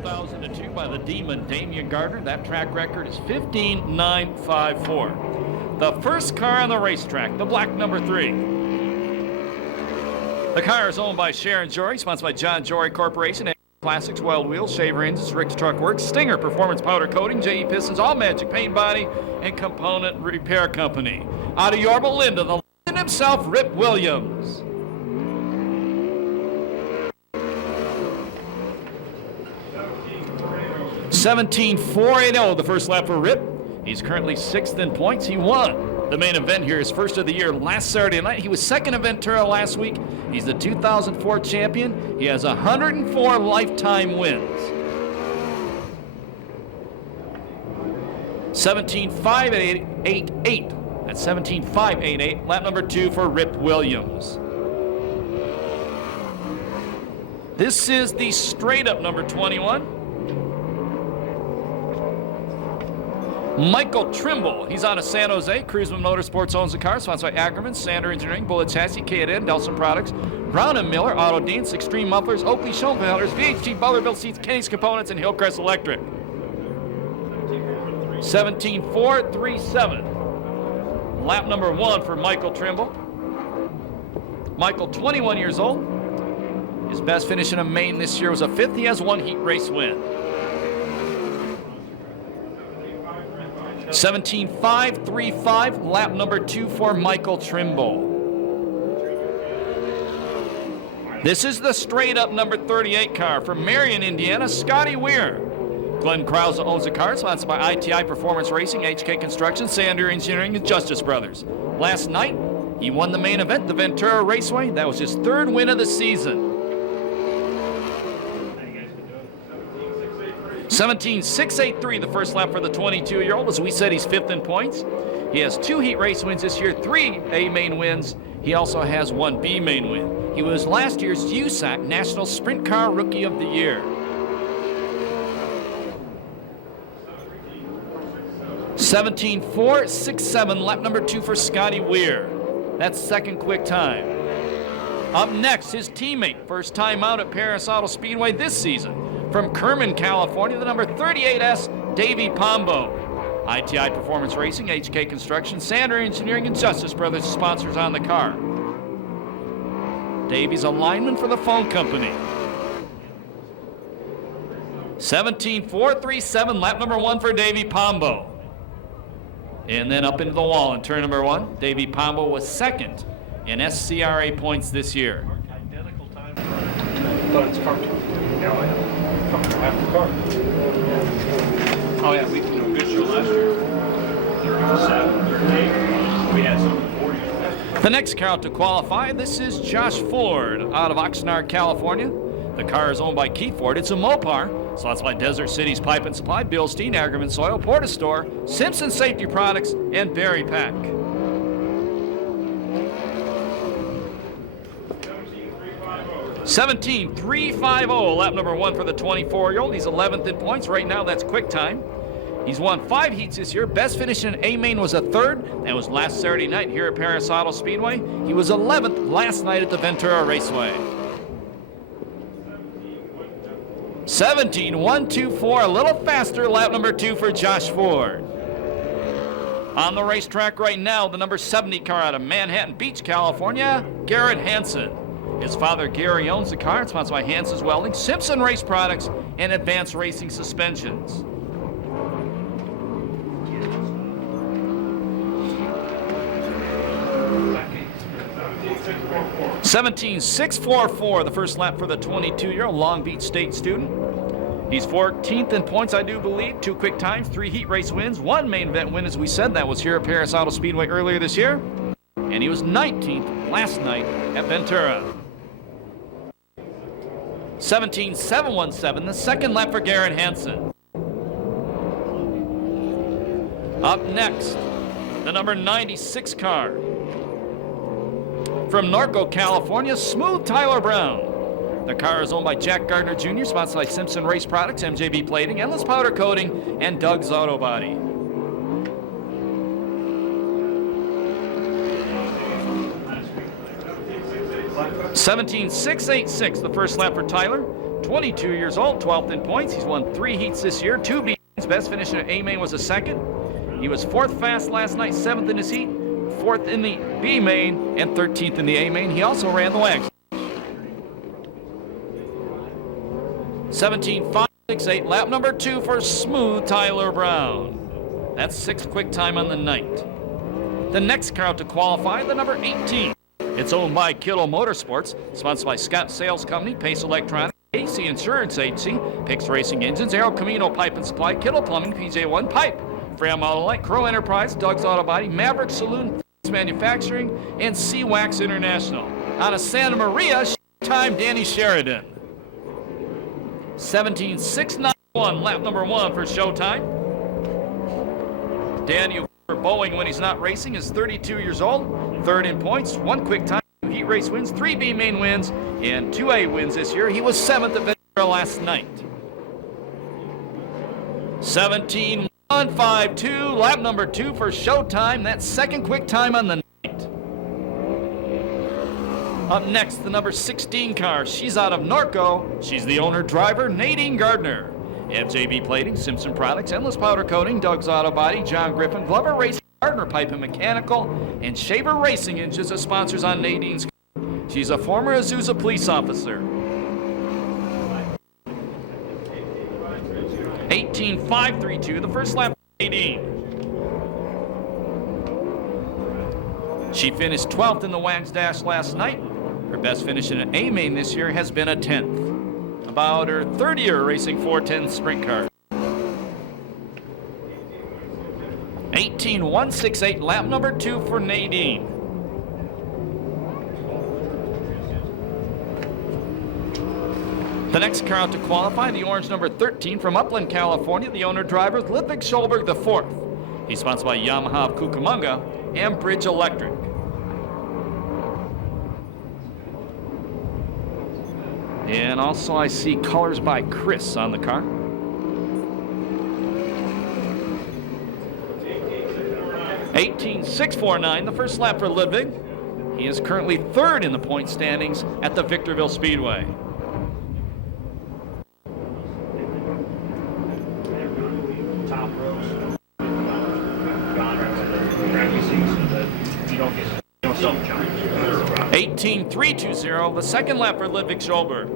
2002 by the Demon, Damian Gardner. That track record is 15.954. The first car on the racetrack, the black number 3. The car is owned by Sharon Jory, sponsored by John Jory Corporation, Classics, Wild Wheels, Shaver Engines, Rick's Truck Works, Stinger Performance Powder Coating, J.E. Pistons, All Magic Paint Body, and Component Repair Company. Out of Yorba Linda, the legend himself, Rip Williams. $17,480, the first lap for Rip. He's currently 6th in points. He won the main event here, his first of the year last Saturday night. He was second in Ventura last week. He's the 2004 champion. He has 104 lifetime wins. 17,588. That's 17,588. Lap number 2 for Rip Williams. This is the straight up number 21. Michael Trimble, he's out of San Jose. Cruiseman Motorsports owns the car, sponsored by Ackerman, Sander Engineering, Bullet Chassis, K&N, Delson Products, Brown & Miller, Auto Deans, Extreme Mufflers, Oakley Schoenfelders, VHG, Butlerville Seats, Kenny's Components, and Hillcrest Electric. 17,437. Lap number 1 for Michael Trimble. Michael, 21 years old. His best finish in a main this year was a 5th. He has 1 heat race win. 17,535, lap number 2 for Michael Trimble. This is the straight up number 38 car from Marion, Indiana, Scotty Weir. Glenn Krause owns the car, sponsored by ITI Performance Racing, HK Construction, Sander Engineering, and Justice Brothers. Last night, he won the main event, the Ventura Raceway. That was his 3rd win of the season. 17,683, the first lap for the 22-year-old. As we said, he's 5th in points. He has 2 heat race wins this year, 3 A main wins. He also has 1 B main win. He was last year's USAC National Sprint Car Rookie of the Year. 17,467, lap number 2 for Scotty Weir. That's 2nd quick time. Up next, his teammate, first time out at Perris Auto Speedway this season. From Kerman, California, the number 38S, Davey Pombo. ITI Performance Racing, HK Construction, Sander Engineering, and Justice Brothers sponsors on the car. Davey's a lineman for the phone company. 17,437, lap number 1 for Davey Pombo. And then up into the wall in turn number 1. Davey Pombo was 2nd in SCRA points this year. Identical time. But it's car. Yeah, after car. Oh yeah, we did a good show last year. 37, 38. We had some 40. The next car out to qualify, this is Josh Ford out of Oxnard, California. The car is owned by Keith Ford. It's a Mopar, so that's by Desert Cities Pipe and Supply, Bill Steen, Ackerman Soil, Porta Store, Simpson Safety Products, and Berry Pack. 17,350, lap number 1 for the 24-year-old. He's 11th in points. Right now, that's quick time. He's won 5 heats this year. Best finish in A main was a 3rd. That was last Saturday night here at Perris Auto Speedway. He was 11th last night at the Ventura Raceway. 17,124, a little faster, lap number 2 for Josh Ford. On the racetrack right now, the number 70 car out of Manhattan Beach, California, Garrett Hansen. His father, Gary, owns the car. It's sponsored by Hansen's Welding, Simpson Race Products, and Advanced Racing Suspensions. 17,644, the first lap for the 22-year-old Long Beach State student. He's 14th in points, I do believe. 2 quick times, 3 heat race wins, 1 main event win, as we said. That was here at Perris Auto Speedway earlier this year. And he was 19th last night at Ventura. 17,717, the second lap for Garrett Hansen. Up next, the number 96 car. From Norco, California, Smooth Tyler Brown. The car is owned by Jack Gardner Jr., sponsored by Simpson Race Products, MJB Plating, Endless Powder Coating, and Doug's Auto Body. 17,686, the first lap for Tyler. 22 years old, 12th in points. He's won 3 heats this year, 2 B mains. Best finish in A main was a second. He was 4th fast last night, 7th in his heat, 4th in the B main, and 13th in the A main. He also ran the wax. 17.568, lap number 2 for Smooth Tyler Brown. That's 6th quick time on the night. The next car out to qualify, the number 18. It's owned by Kittle Motorsports, sponsored by Scott Sales Company, Pace Electronics, AC Insurance Agency, Pix Racing Engines, Aero Camino Pipe and Supply, Kittle Plumbing, PJ1 Pipe, Fram Auto Light, Crow Enterprise, Doug's Auto Body, Maverick Saloon Manufacturing, and C-Wax International. Out of Santa Maria, time Danny Sheridan. 17.691, lap number 1 for Showtime. Daniel for Boeing when he's not racing is 32 years old, 3rd in points, 1 quick time, 2 heat race wins, 3 B main wins, and 2 A wins this year. He was 7th at Ventura last night. 17.152, lap number 2 for Showtime. That's 2nd quick time on the night. Up next, the number 16 car. She's out of Norco. She's the owner-driver, Nadine Gardner. FJB Plating, Simpson Products, Endless Powder Coating, Doug's Auto Body, John Griffin, Glover Racing, Gardner Pipe and Mechanical, and Shaver Racing Engines as sponsors on Nadine's car. She's a former Azusa police officer. 18.532, the first lap of Nadine. She finished 12th in the Wags Dash last night. Her best finish in an A main this year has been a 10th. About her 3rd year racing 410 sprint cars. 18.168, lap number 2 for Nadine. The next car out to qualify, the orange number 13 from Upland, California. The owner-driver is Ludwig Schulberg IV. He's sponsored by Yamaha of Cucamonga and Bridge Electric. And also I see colors by Chris on the car. (18.649), the first lap for Ludwig. He is currently 3rd in the point standings at the Victorville Speedway. Top rows. You don't self-charge. 18.320, the second lap for Ludwig Schulberg.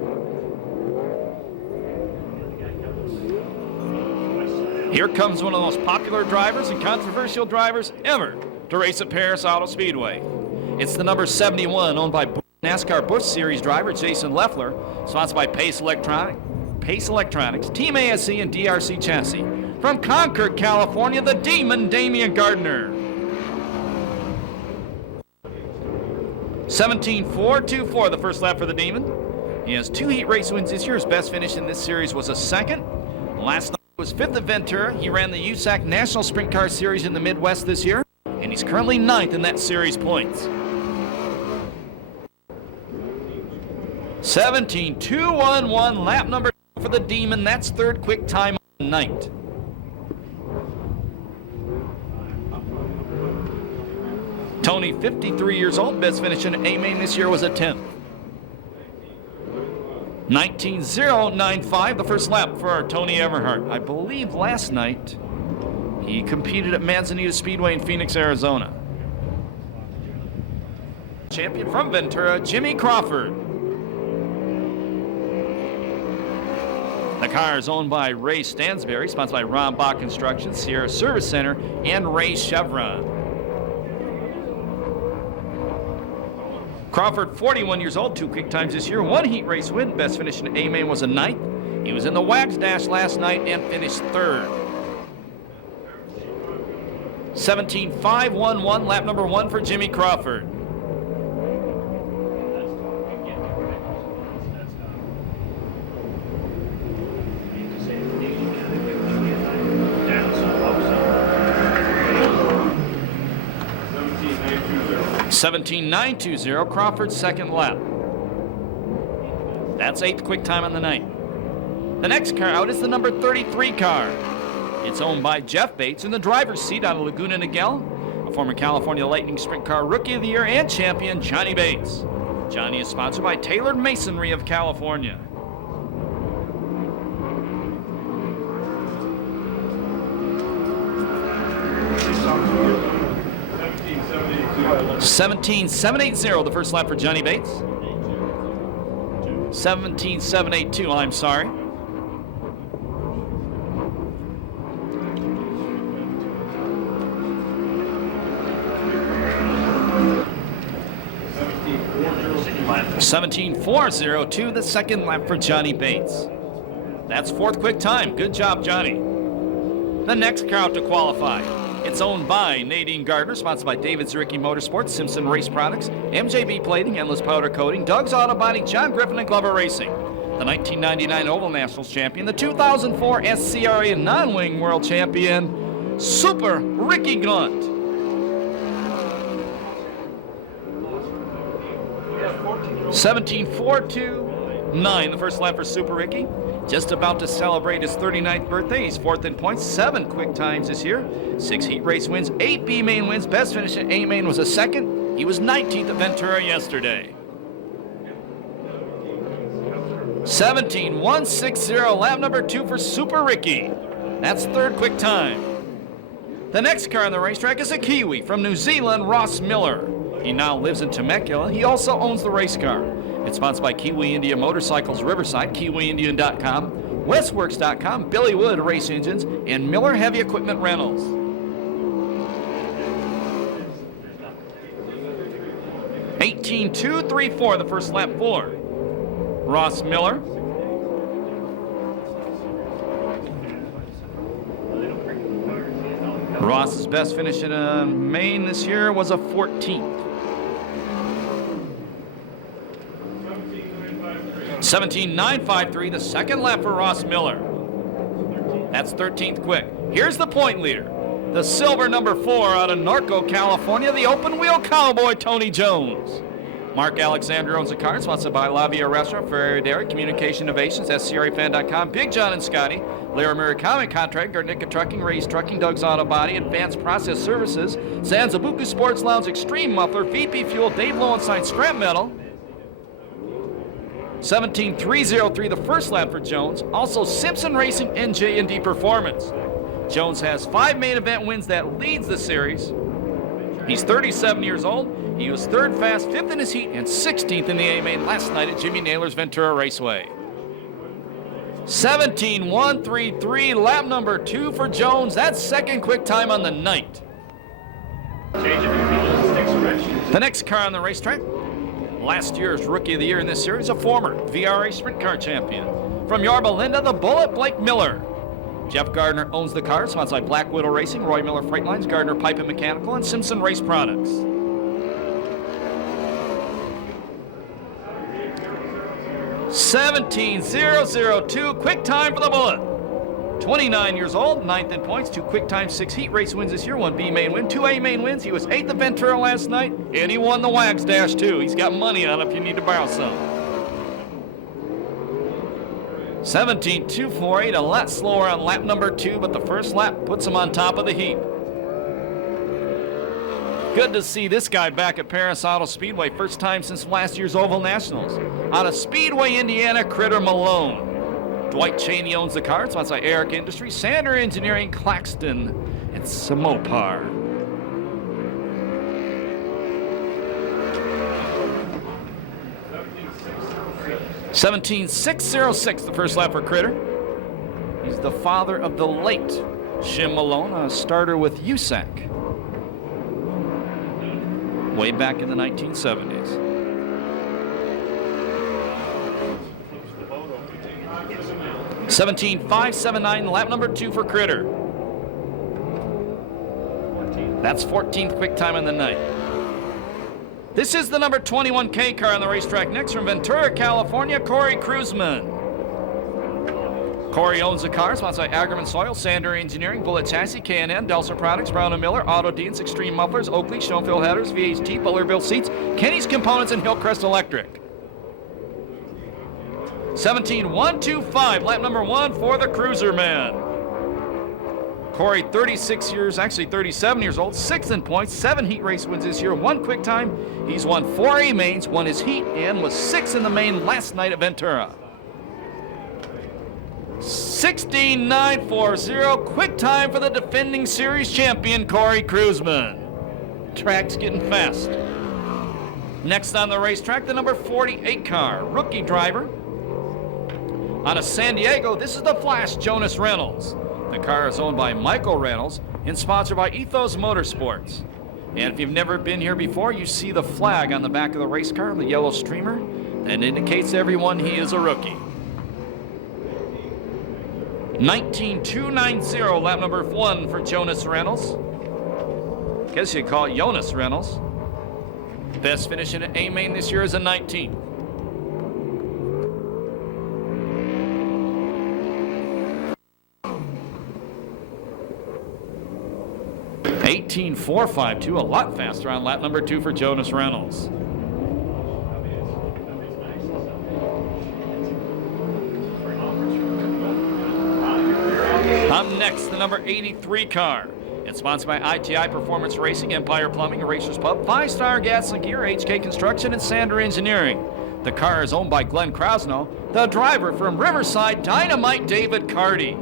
Here comes one of the most popular drivers and controversial drivers ever to race at Perris Auto Speedway. It's the number 71, owned by NASCAR Busch Series driver Jason Leffler, sponsored by Pace Electronics, Team ASE, and DRC Chassis. From Concord, California, the Demon, Damian Gardner. 17.424, the first lap for the Demon. He has 2 heat race wins this year. His best finish in this series was a 2nd. Last night was 5th at Ventura. He ran the USAC National Sprint Car Series in the Midwest this year, and he's currently 9th in that series points. 17.211, lap number 2 for the Demon. That's 3rd quick time on the night. Tony, 53 years old, best finish in A main this year was a 10th. 19.095, the first lap for our Tony Everhart. I believe last night he competed at Manzanita Speedway in Phoenix, Arizona. Champion from Ventura, Jimmy Crawford. The car is owned by Ray Stansberry, sponsored by Ron Bach Construction, Sierra Service Center, and Ray Chevron. Crawford, 41 years old, 2 quick times this year, 1 heat race win. Best finish in A main was a 9th. He was in the Wags Dash last night and finished 3rd. 17.511, lap number 1 for Jimmy Crawford. (17.920), Crawford's 2nd lap. That's 8th quick time on the night. The next car out is the number 33 car. It's owned by Jeff Bates in the driver's seat out of Laguna Niguel, a former California Lightning Sprint Car Rookie of the Year and champion, Johnny Bates. Johnny is sponsored by Tailored Masonry of California. 17.780 the first lap for Johnny Bates. 17.782, I'm sorry. lap. 17.402 the second lap for Johnny Bates. That's fourth quick time. Good job, Johnny. The next car out to qualify. It's owned by Nadine Gardner, sponsored by David Zwicky Motorsports, Simpson Race Products, MJB Plating, Endless Powder Coating, Doug's Auto Body, John Griffin and Glover Racing. The 1999 Oval Nationals champion, the 2004 SCRA Non-Wing World Champion, Super Ricky Gaunt. 17.429 the first lap for Super Ricky. Just about to celebrate his 39th birthday. He's fourth in points, 7 quick times this year, 6 heat race wins, 8 B main wins. Best finish at A main was a second. He was 19th at Ventura yesterday. 17.160 lap number 2 for Super Ricky. That's third quick time. The next car on the racetrack is a Kiwi from New Zealand, Ross Miller. He now lives in Temecula. He also owns the race car. It's sponsored by Kiwi India Motorcycles Riverside, KiwiIndian.com, Westworks.com, Billy Wood Race Engines, and Miller Heavy Equipment Rentals. $18.234 the first lap for Ross Miller. Ross's best finish in a main this year was a 14th. 17.953 the second lap for Ross Miller. That's 13th quick. Here's the point leader, the silver number 4 out of Norco, California, the open wheel cowboy Tony Jones. Mark Alexander owns the car, sponsored by La Via Restaurant, Ferrari Dairy, Communication Innovations, SCRAFan.com, Big John and Scotty, Laramie Comic Contract, Garnica Trucking, Ray's Trucking, Doug's Auto Body, Advanced Process Services, Zanzabuku Sports Lounge, Extreme Muffler, VP Fuel, Dave Lowenstein, Scrap Metal. 17.303 the first lap for Jones. Also Simpson Racing and J&D Performance. Jones has 5 main event wins that leads the series. He's 37 years old. He was third fast, 5th in his heat, and 16th in the A-Main last night at Jimmy Naylor's Ventura Raceway. 17.133, lap number 2 for Jones. That's second quick time on the night. The next car on the racetrack, last year's Rookie of the Year in this series, a former VRA Sprint Car champion. From Yorba Linda, the Bullet, Blake Miller. Jeff Gardner owns the car, sponsored by Black Widow Racing, Roy Miller Freight Lines, Gardner Pipe and Mechanical, and Simpson Race Products. 17.002, quick time for the Bullet. 29 years old, 9th in points, 2 quick time, 6 heat race wins this year, 1 B main win, 2 A main wins. He was 8th at Ventura last night, and he won the Wags Dash too. He's got money on it if you need to borrow some. 17.248, a lot slower on lap number 2, but the first lap puts him on top of the heap. Good to see this guy back at Perris Auto Speedway, first time since last year's Oval Nationals. Out of Speedway, Indiana, Critter Malone. Dwight Cheney owns the car, sponsored by Eric Industries, Sander Engineering, Claxton, and Samopar. 17.606, the first lap for Critter. He's the father of the late Jim Malone, a starter with USAC way back in the 1970s. 17.579, lap number 2 for Critter. That's 14th quick time on the night. This is the number 21K car on the racetrack. Next from Ventura, California, Corey Kruzman. Corey owns the car, sponsored by Ackerman Soil, Sander Engineering, Bullet Chassis, K&N, Delcer Products, Brown & Miller, Auto Deans, Extreme Mufflers, Oakley, Schoenfield Headers, VHT, Bullerville Seats, Kenny's Components, and Hillcrest Electric. 17.125, lap number 1 for the Cruiser Man. Corey, 36 years, actually 37 years old, 6th in points, 7 heat race wins this year, 1 quick time. He's won 4 A mains, won his heat, and was 6th in the main last night at Ventura. 16.940, quick time for the defending series champion, Corey Kruzman. Track's getting fast. Next on the racetrack, the number 48 car, rookie driver. Out of San Diego, this is the Flash, Jonas Reynolds. The car is owned by Michael Reynolds and sponsored by Ethos Motorsports. And if you've never been here before, you see the flag on the back of the race car, the yellow streamer, that indicates to everyone he is a rookie. 19.290, lap number 1 for Jonas Reynolds. Guess you'd call it Jonas Reynolds. Best finish in an A-main this year is a 19. (18.452), a lot faster on lap number 2 for Jonas Reynolds. Up next, the number 83 car. It's sponsored by ITI Performance Racing, Empire Plumbing, Racers Pub, 5-Star Gas and Gear, HK Construction, and Sander Engineering. The car is owned by Glenn Krasno, the driver from Riverside, Dynamite David Carty.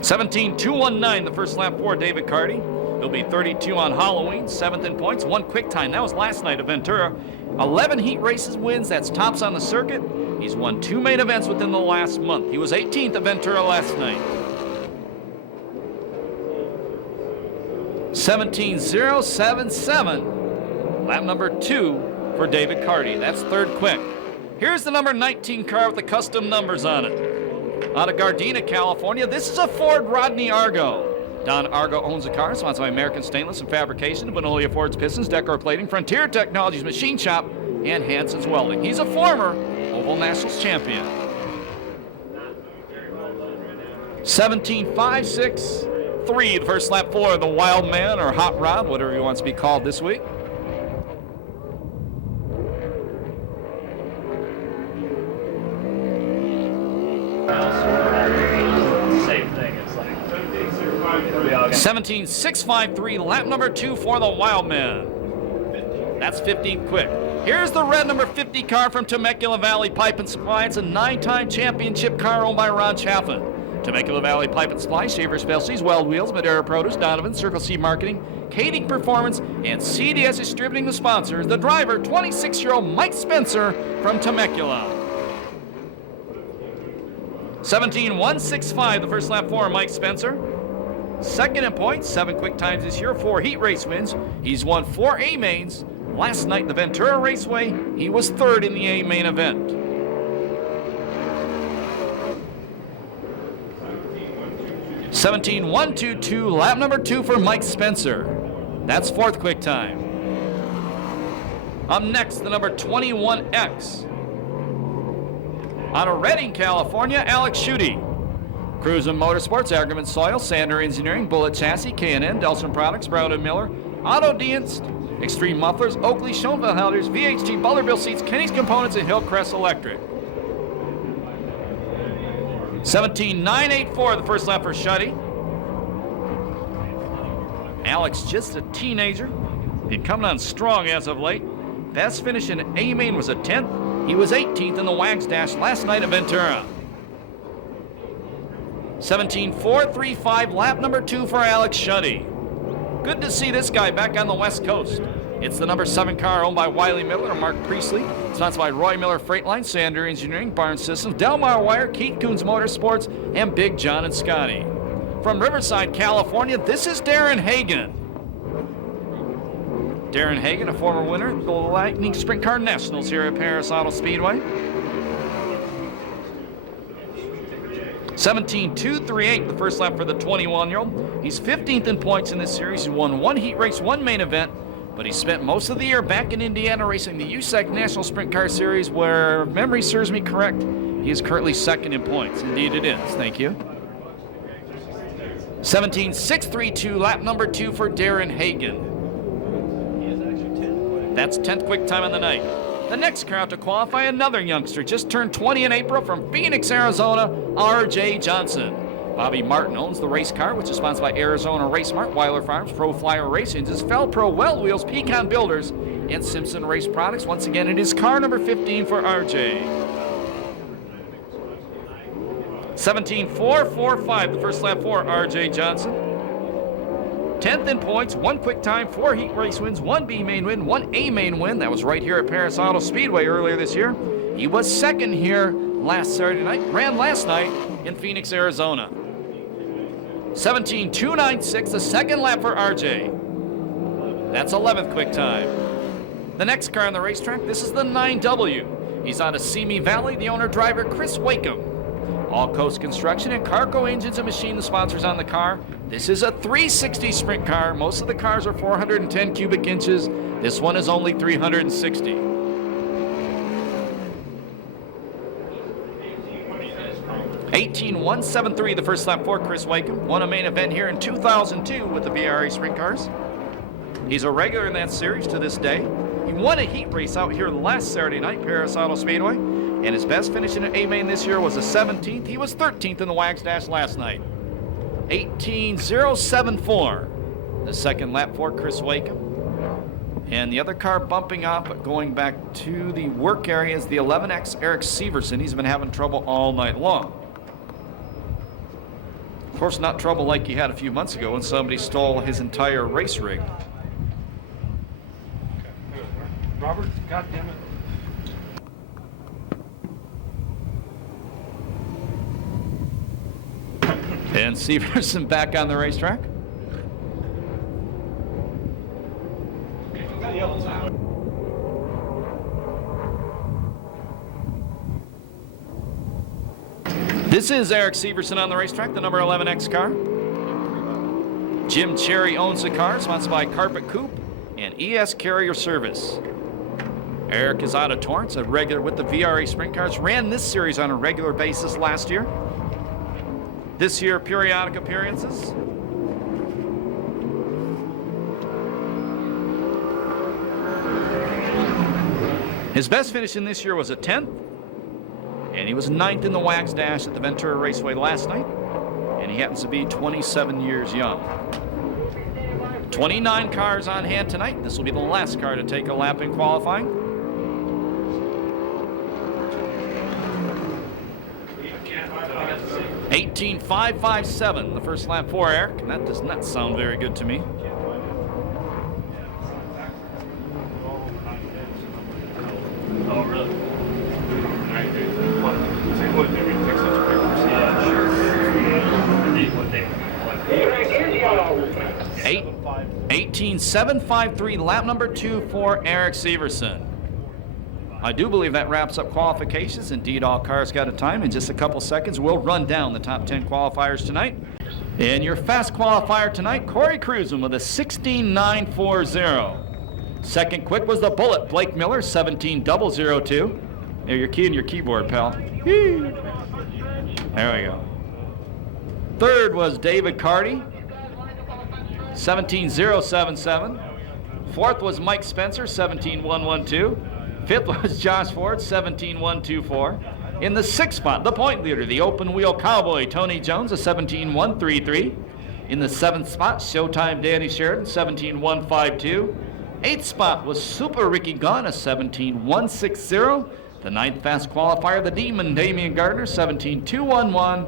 (17.219), the first lap for David Carty. He'll be 32 on Halloween, 7th in points, 1 quick time. That was last night at Ventura. 11 heat races wins, that's tops on the circuit. He's won 2 main events within the last month. He was 18th at Ventura last night. 17.077, lap number 2 for David Carty. That's third quick. Here's the number 19 car with the custom numbers on it. Out of Gardena, California, this is a Ford Rodney Argo. Don Argo owns the car, sponsored by American Stainless and Fabrication, Benolia Ford's Pistons, Decor Plating, Frontier Technologies Machine Shop, and Hanson's Welding. He's a former Oval Nationals champion. 17.563, the first lap for the Wild Man, or Hot Rod, whatever he wants to be called this week. Same thing. It's like 17.653, lap number 2 for the Wild Man. That's 15th quick. Here's the red number 50 car from Temecula Valley Pipe and Supply. It's a 9-time championship car owned by Ron Chaffin. Temecula Valley Pipe and Supply, Shaver Specialties, Weld Wheels, Madera Produce, Donovan, Circle C Marketing, Kading Performance, and CDS Distributing the sponsors. The driver, 26-year-old Mike Spencer from Temecula. 17.165, the first lap for Mike Spencer. Second in points, 7 quick times this year, 4 heat race wins. He's won 4 A-mains. Last night in the Ventura Raceway, he was 3rd in the A-main event. (17.122), lap number 2 for Mike Spencer. That's 4th quick time. Up next, the number 21X. Out of Redding, California, Alex Schutte. Cruise and Motorsports, Argument Soil, Sander Engineering, Bullet Chassis, K&N, Delson Products, Brown & Miller, Auto Dienst, Extreme Mufflers, Oakley, Schoenfeld Helders, VHT, Butlerville Seats, Kenny's Components, and Hillcrest Electric. 17.984, the first lap for Schutte. Alex, just a teenager, and coming on strong as of late. Best finish in A-main was a 10th. He was 18th in the Wags Dash last night at Ventura. 17.435, lap number 2 for Alex Schutte. Good to see this guy back on the West Coast. It's the number 7 car owned by Wiley Miller and Mark Priestley. Sponsored by Roy Miller Freight Line, Sander Engineering, Barnes Systems, Delmar Wire, Keith Coons Motorsports, and Big John and Scotty. From Riverside, California, this is Darren Hagan. Darren Hagan, a former winner of the Lightning Sprint Car Nationals here at Perris Auto Speedway. 17.238, the first lap for the 21-year-old. He's 15th in points in this series. He won 1 heat race, 1 main event, but he spent most of the year back in Indiana racing the USAC National Sprint Car Series, where, if memory serves me correct, he is currently 2nd in points. Indeed it is. Thank you. 17.632, lap number 2 for Darren Hagan. That's 10th quick time on the night. The next car out to qualify, another youngster, just turned 20 in April from Phoenix, Arizona, R.J. Johnson. Bobby Martin owns the race car, which is sponsored by Arizona Race Mart, Weiler Farms, Pro Flyer Race Engines, Fel Pro Weld Wheels, Pecan Builders, and Simpson Race Products. Once again, it is car number 15 for R.J. 17.445, the first lap for R.J. Johnson. 10th in points, 1 quick time, 4 heat race wins, 1 B main win, 1 A main win. That was right here at Perris Auto Speedway earlier this year. He was second here last Saturday night, ran last night in Phoenix, Arizona. 17.296, the second lap for RJ. That's 11th quick time. The next car on the racetrack, this is the 9W. He's out of Simi Valley, the owner-driver Chris Wakeham. All Coast Construction and Carco Engines and Machine, the sponsors on the car. This is a 360 sprint car. Most of the cars are 410 cubic inches. This one is only 360. (18.173) the first lap for Chris Wakeham. Won a main event here in 2002 with the VRA sprint cars. He's a regular in that series to this day. He won a heat race out here last Saturday night, Perris Auto Speedway, and his best finish in an A-main this year was a 17th. He was 13th in the Wags Dash last night. 18.074, the second lap for Chris Wakeham. And the other car bumping off, but going back to the work area is the 11X Eric Severson. He's been having trouble all night long. Of course, not trouble like he had a few months ago when somebody stole his entire race rig. Robert, goddammit. And Severson back on the racetrack. This is Eric Severson on the racetrack, the number 11X car. Jim Cherry owns the car, sponsored by Carpet Coupe and ES Carrier Service. Eric is out of Torrance, a regular with the VRA sprint cars. Ran this series on a regular basis last year. This year, periodic appearances. His best finish in this year was a 10th, and he was 9th in the Wags Dash at the Ventura Raceway last night, and he happens to be 27 years young. 29 cars on hand tonight. This will be the last car to take a lap in qualifying. 18.557, the first lap for Eric, and that does not sound very good to me. Oh, really? 18.753, lap number 2 for Eric Severson. I do believe that wraps up qualifications. Indeed, all cars got a time. In just a couple seconds, we'll run down the top 10 qualifiers tonight. And your fast qualifier tonight, Corey Cruzen with a 16.940. Second quick was the Bullet, Blake Miller, 17.002. There, you're keying your keyboard, pal. There we go. Third was David Carty, 17.077. Fourth was Mike Spencer, 17.112. Fifth was Josh Ford, 17.124. In the sixth spot, the point leader, the open wheel cowboy, Tony Jones, a 17.133. In the seventh spot, Showtime Danny Sheridan, 17.152. Eighth spot was Super Ricky Gunn, a 17.160. The ninth fast qualifier, the Demon Damian Gardner, 17.211.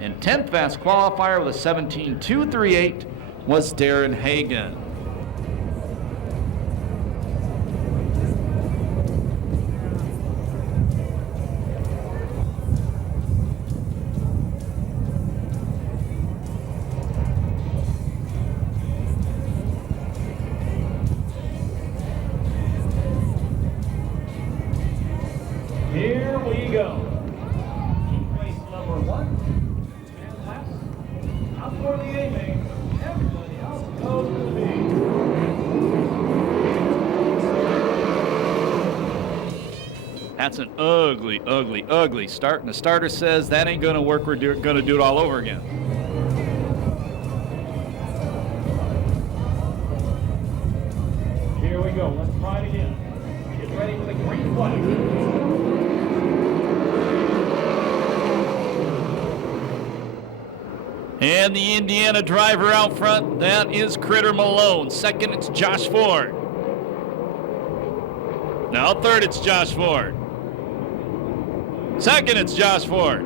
And 10th fast qualifier with a 17.238 was Darren Hagan. Here we go. Race number 1. And last, out for the A-main. Everybody else goes to the B. That's an ugly, ugly, ugly start. And the starter says that ain't going to work. We're going to do it all over again. Here we go. Let's try it again. Get ready for the green flag. And the Indiana driver out front, that is Critter Malone. Second, it's Josh Ford. Now third, it's Josh Ford. Second, it's Josh Ford.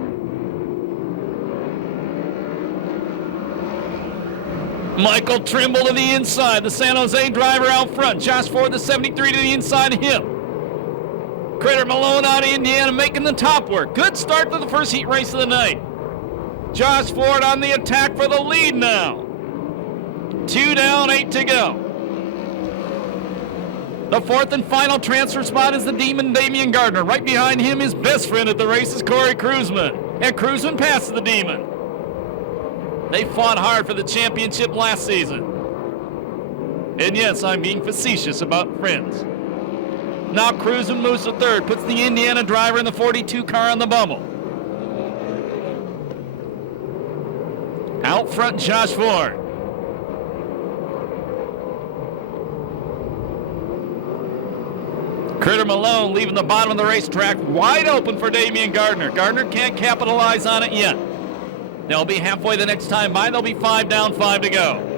Michael Trimble to the inside. The San Jose driver out front. Josh Ford, the 73 to the inside of him. Critter Malone out of Indiana making the top work. Good start to the first heat race of the night. Josh Ford on the attack for the lead now. 2 down, 8 to go. The fourth and final transfer spot is the Demon Damian Gardner. Right behind him, his best friend at the race is Corey Kruzman. And Kruzman passes the Demon. They fought hard for the championship last season. And yes, I'm being facetious about friends. Now Kruzman moves to third, puts the Indiana driver in the 42 car on the bubble. Out front, Josh Ford. Critter Malone leaving the bottom of the racetrack wide open for Damian Gardner. Gardner can't capitalize on it yet. They'll be halfway the next time by. They'll be 5 down, 5 to go.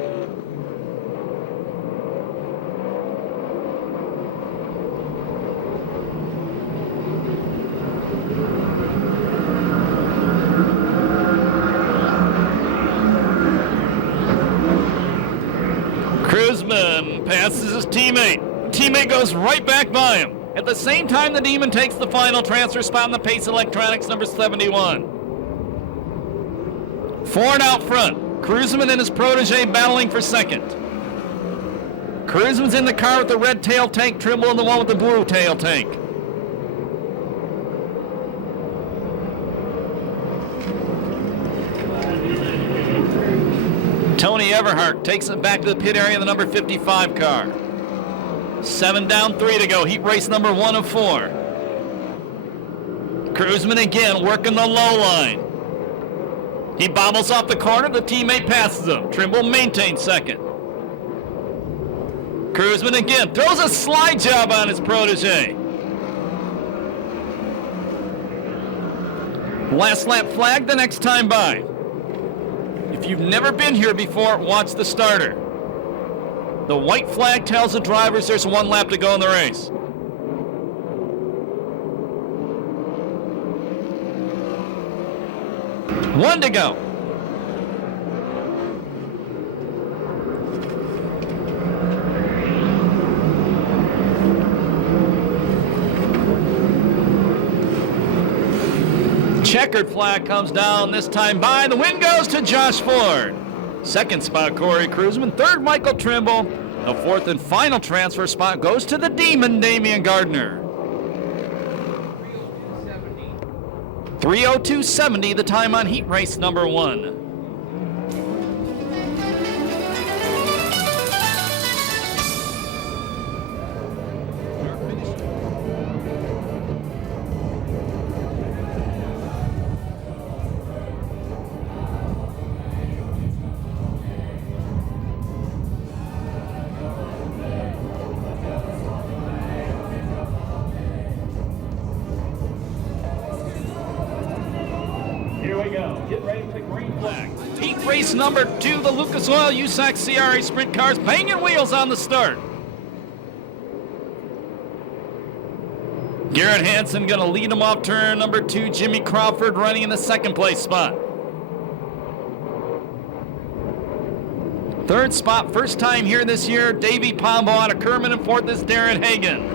Kruzman passes his teammate. Teammate goes right back by him. At the same time, the Demon takes the final transfer spot in the Pace Electronics number 71. Ford out front. Kruzman and his protege battling for second. Kruzman's in the car with the red tail tank, Trimble in the one with the blue tail tank. Tony Everhart takes it back to the pit area of the number 55 car. 7 down, 3 to go. Heat race number 1 of 4. Kruzman again working the low line. He bobbles off the corner. The teammate passes him. Trimble maintains second. Kruzman again throws a slide job on his protege. Last lap flag the next time by. If you've never been here before, watch the starter. The white flag tells the drivers there's 1 lap to go in the race. One to go. Checkered flag comes down this time by. The win goes to Josh Ford. Second spot, Corey Kruzman. Third, Michael Trimble. The fourth and final transfer spot goes to the Demon, Damian Gardner. 3:02.70, the time on heat race number 1. Here we go. Get ready for the green flag. Heat race number 2, the Lucas Oil USAC CRA sprint cars, banging wheels on the start. Garrett Hansen going to lead them off turn number 2. Jimmy Crawford running in the second place spot. Third spot, first time here this year, Davey Pombo out of Kerman, and fourth is Darren Hagan.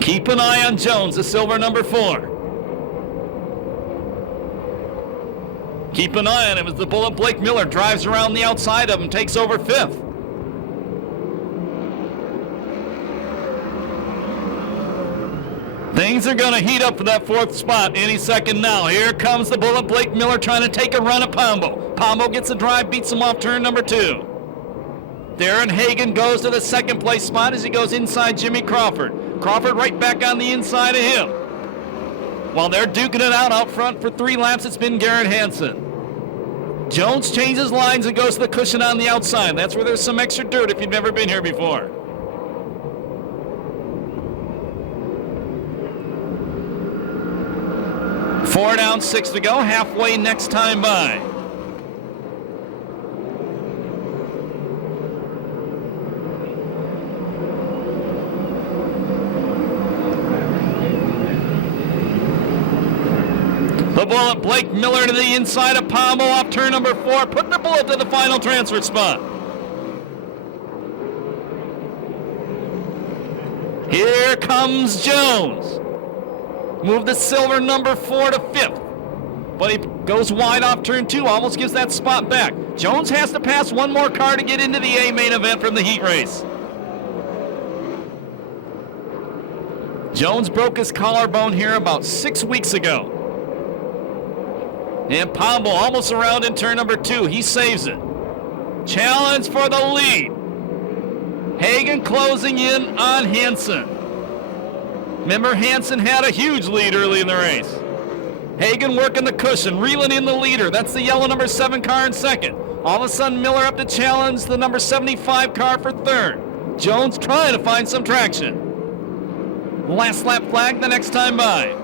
Keep an eye on Jones, the silver number 4. Keep an eye on him as the bullet Blake Miller drives around the outside of him, takes over 5th. Things are going to heat up for that 4th spot any second now. Here comes the bullet Blake Miller trying to take a run at Pombo. Pombo gets a drive, beats him off turn number 2. Darren Hagan goes to the second place spot as he goes inside Jimmy Crawford. Crawford right back on the inside of him. While they're duking it out front for 3 laps, it's been Garrett Hansen. Jones changes lines and goes to the cushion on the outside. That's where there's some extra dirt if you've never been here before. Four down, 6 to go, halfway next time by. The bullet. Blake Miller to the inside of Pombo off turn number 4. Put the bullet to the final transfer spot. Here comes Jones. Move the silver number 4 to 5th. But he goes wide off turn 2, almost gives that spot back. Jones has to pass one more car to get into the A main event from the heat race. Jones broke his collarbone here about 6 weeks ago. And Pombo almost around in turn number 2. He saves it. Challenge for the lead. Hagen closing in on Hansen. Remember, Hansen had a huge lead early in the race. Hagen working the cushion, reeling in the leader. That's the yellow number 7 car in second. All of a sudden, Miller up to challenge the number 75 car for third. Jones trying to find some traction. Last lap flag the next time by.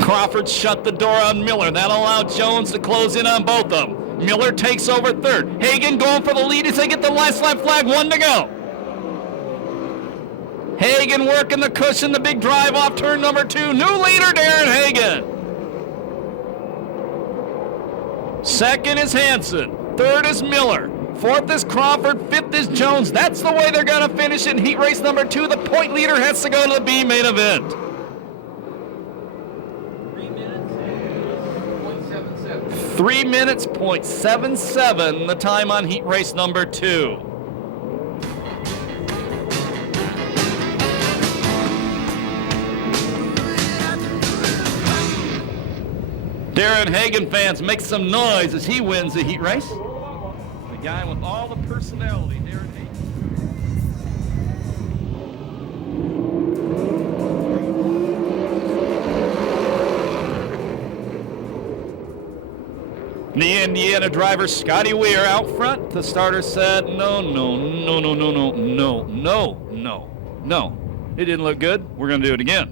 Crawford shut the door on Miller. That allowed Jones to close in on both of them. Miller takes over third. Hagen going for the lead as they get the last lap flag. 1 to go. Hagen working the cushion, the big drive off turn number 2. New leader, Darren Hagen. Second is Hansen. Third is Miller. Fourth is Crawford. Fifth is Jones. That's the way they're going to finish in heat race number 2. The point leader has to go to the B main event. 3 minutes, 0.77, the time on heat race number 2. Darren Hagen fans, make some noise as he wins the heat race. The guy with all the personality, Darren Hagen. The Indiana driver, Scotty Weir, out front. The starter said, no. It didn't look good. We're going to do it again.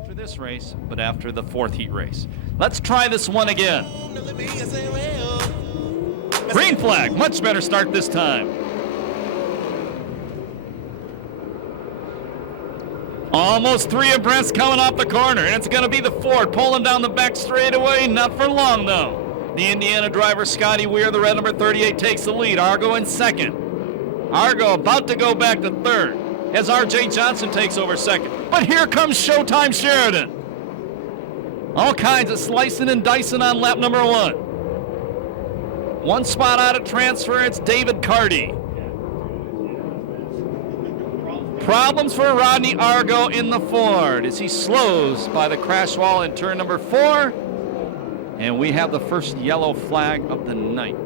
After this race, but after the 4th heat race. Let's try this one again. Green flag. Much better start this time. Almost 3 abreast coming off the corner, and it's going to be the Ford pulling down the back straightaway. Not for long, though. The Indiana driver, Scotty Weir, the red number 38, takes the lead. Argo in second. Argo about to go back to third as R.J. Johnson takes over second. But here comes Showtime Sheridan. All kinds of slicing and dicing on lap number 1. 1 spot out of transfer, it's David Carty. Problems for Rodney Argo in the Ford as he slows by the crash wall in turn number 4. And we have the first yellow flag of the night.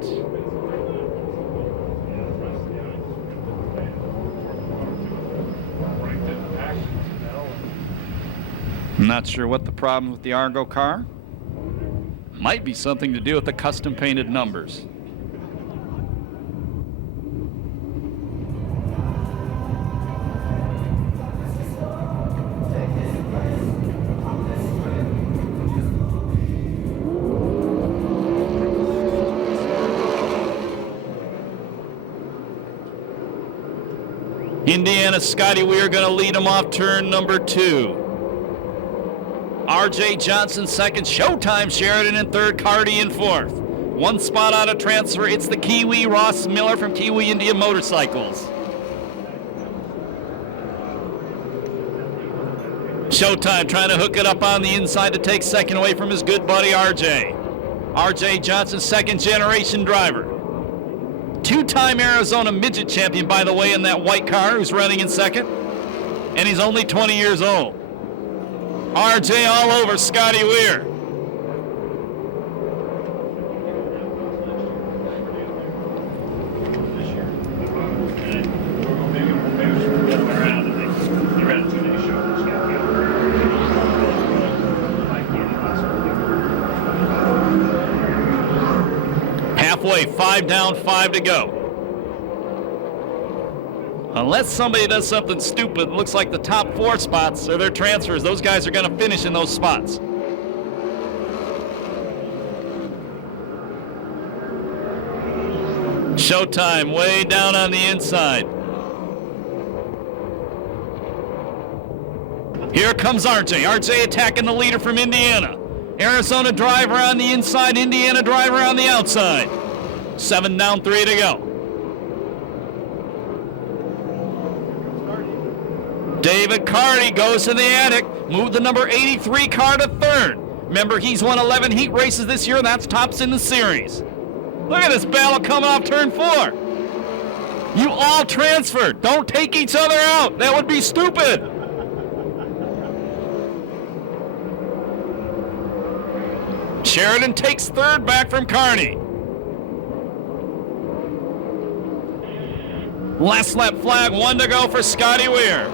I'm not sure what the problem with the Argo car. Might be something to do with the custom painted numbers. Indiana Scotty Weir going to lead him off turn number 2. R.J. Johnson second, Showtime Sheridan in third, Carty in fourth. 1 spot out of transfer, it's the Kiwi Ross Miller from Kiwi India Motorcycles. Showtime trying to hook it up on the inside to take second away from his good buddy R.J. R.J. Johnson, second generation driver. 2-time Arizona midget champion, by the way, in that white car who's running in second. And he's only 20 years old. RJ all over Scotty Weir. Halfway, 5 down, 5 to go. Unless somebody does something stupid, looks like the top 4 spots are their transfers. Those guys are going to finish in those spots. Showtime way down on the inside. Here comes RJ. RJ attacking the leader from Indiana. Arizona driver on the inside, Indiana driver on the outside. 7 down, 3 to go. David Carty goes to the attic. Moved the number 83 car to third. Remember, he's won 11 heat races this year, and that's tops in the series. Look at this battle coming off turn 4. You all transferred. Don't take each other out. That would be stupid. Sheridan takes third back from Carney. Last lap flag, 1 to go for Scotty Weir.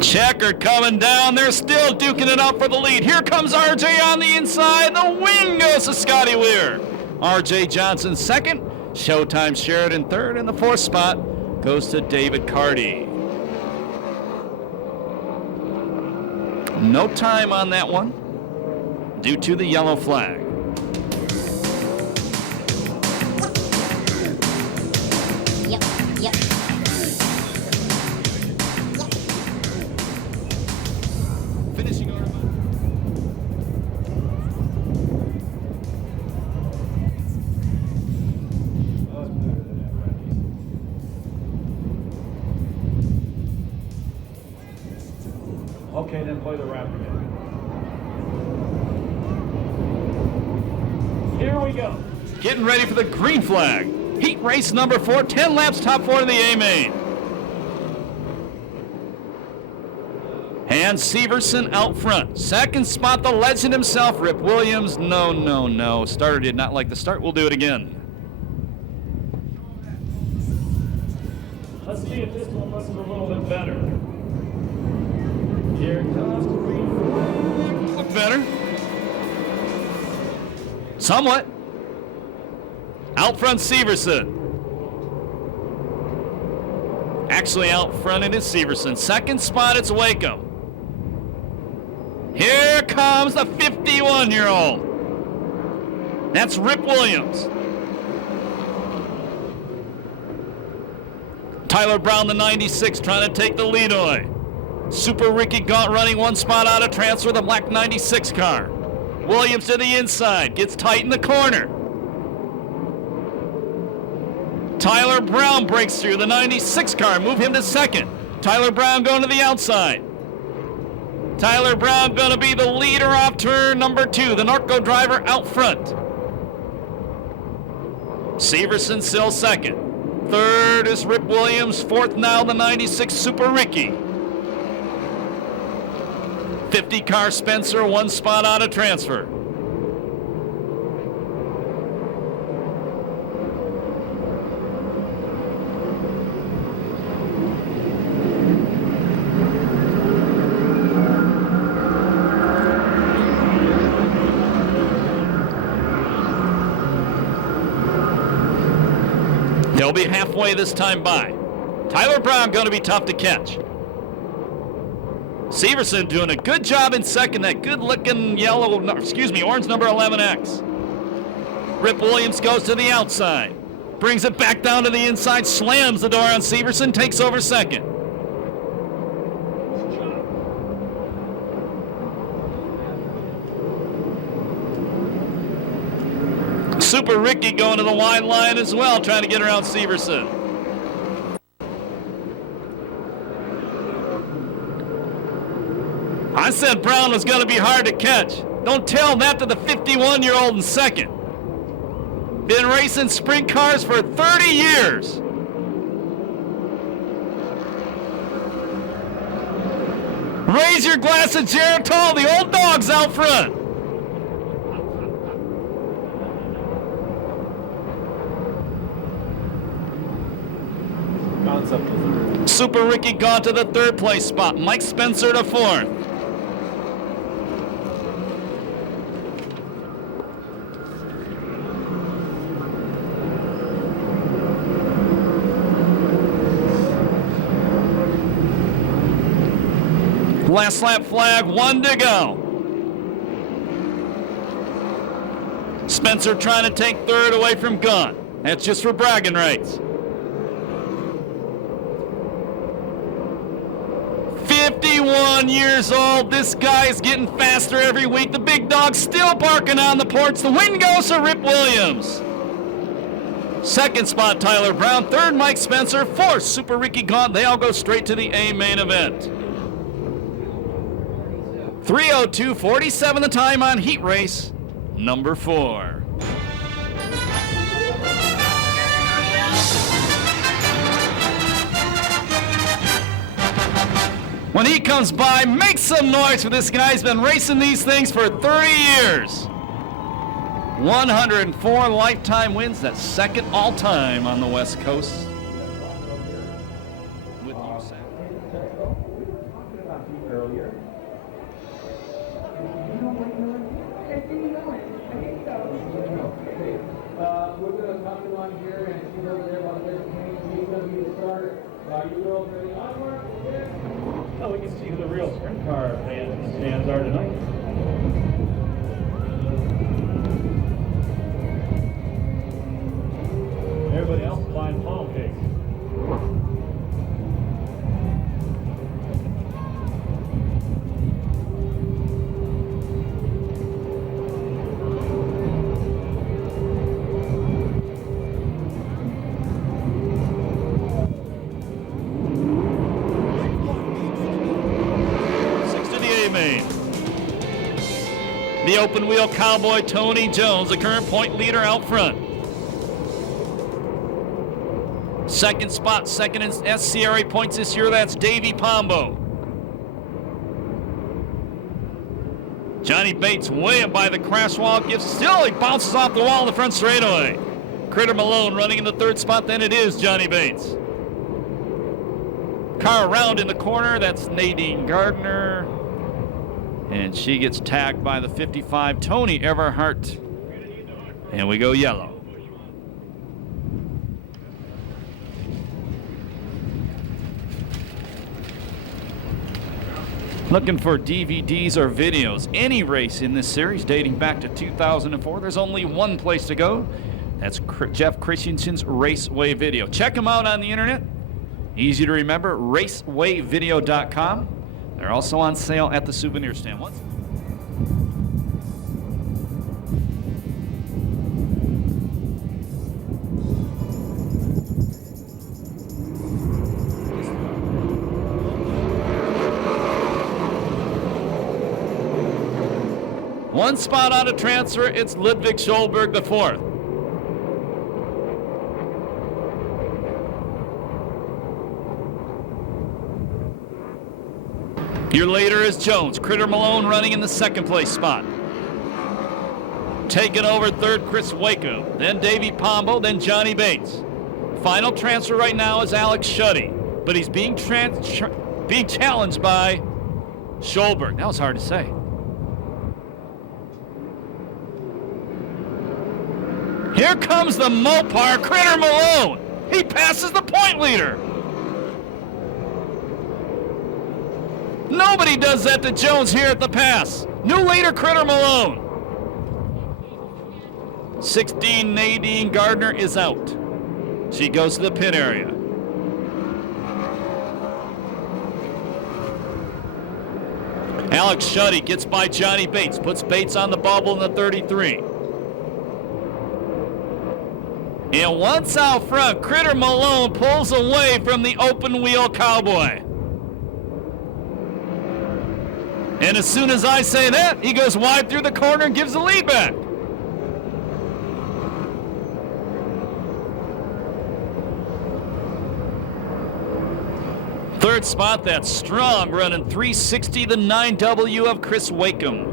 Checkered coming down. They're still duking it out for the lead. Here comes RJ on the inside. The win goes to Scotty Weir. RJ Johnson second. Showtime Sheridan third. And the fourth spot goes to David Carty. No time on that one due to the yellow flag. Yep. Finishing order. Okay, then play the wrap again. Here we go. Getting ready for the green flag. Heat race number 4, 10 laps, top 4 to the A-main. Hans Severson out front. Second spot, the legend himself, Rip Williams. No. Starter did not like the start. We'll do it again. Let's see if this one looks a little bit better. Here it comes. Look better. Somewhat. Out front, Severson. Actually, out front it is Severson. Second spot, it's Waco. Here comes the 51-year-old. That's Rip Williams. Tyler Brown, the 96, trying to take the lead away. Super Ricky Gaunt running one spot out of transfer, the black 96 car. Williams to the inside, gets tight in the corner. Tyler Brown breaks through the 96 car, move him to second. Tyler Brown going to the outside. Tyler Brown going to be the leader off turn number 2, the Norco driver out front. Severson still second. Third is Rip Williams. Fourth now the 96 Super Ricky. 50 car Spencer, one spot out of transfer. They'll be halfway this time by. Tyler Brown going to be tough to catch. Severson doing a good job in second, that good-looking orange number 11X. Rip Williams goes to the outside. Brings it back down to the inside, slams the door on Severson, takes over second. Super Ricky going to the wide line as well, trying to get around Severson. I said Brown was going to be hard to catch. Don't tell that to the 51-year-old in second. Been racing sprint cars for 30 years. Raise your glass at Jared Tall, the old dog's out front. Super Ricky Gaunt to the third place spot. Mike Spencer to fourth. Last lap flag, 1 to go. Spencer trying to take third away from Gunn. That's just for bragging rights. 51 years old. This guy is getting faster every week. The big dog's still barking on the porch. The win goes to Rip Williams. Second spot, Tyler Brown. Third, Mike Spencer. Fourth, Super Ricky Gaunt. They all go straight to the A main event. 3:02:47 the time on heat race number 4. When he comes by, make some noise for this guy. He's been racing these things for 30 years. 104 lifetime wins. That's second all-time on the West Coast. With USAC. We're going to come along here and she's over there about this change. She's going to be the starter. You girls ready? Onward. Oh, we can see who the real sprint car fans are tonight. Everybody else is flying palm cakes. The open wheel cowboy Tony Jones, the current point leader out front. Second spot, second in CRA points this year, that's Davey Pombo. Johnny Bates way up by the crash wall, he bounces off the wall in the front straightaway. Critter Malone running in the third spot, then it is Johnny Bates. Car around in the corner, that's Nadine Gardner. And she gets tagged by the 55, Tony Everhart. And we go yellow. Looking for DVDs or videos, any race in this series dating back to 2004, there's only one place to go. That's Jeff Christensen's Raceway Video. Check them out on the internet. Easy to remember, racewayvideo.com. They're also on sale at the souvenir stand. One spot on a transfer, it's Ludwig Schulberg the fourth. Your leader is Jones. Critter Malone running in the second place spot. Taking over third, Chris Waco. Then Davey Pombo, then Johnny Bates. Final transfer right now is Alex Shuddy, but he's being challenged by Schulberg. That was hard to say. Here comes the Mopar, Critter Malone. He passes the point leader. Nobody does that to Jones here at the pass. New leader, Critter Malone. 16, Nadine Gardner is out. She goes to the pit area. Alex Shuddy gets by Johnny Bates, puts Bates on the bubble in the 33. And once out front, Critter Malone pulls away from the open wheel cowboy. And as soon as I say that, he goes wide through the corner and gives the lead back. Third spot, that's Strong running 360, the 9W of Chris Wakeham.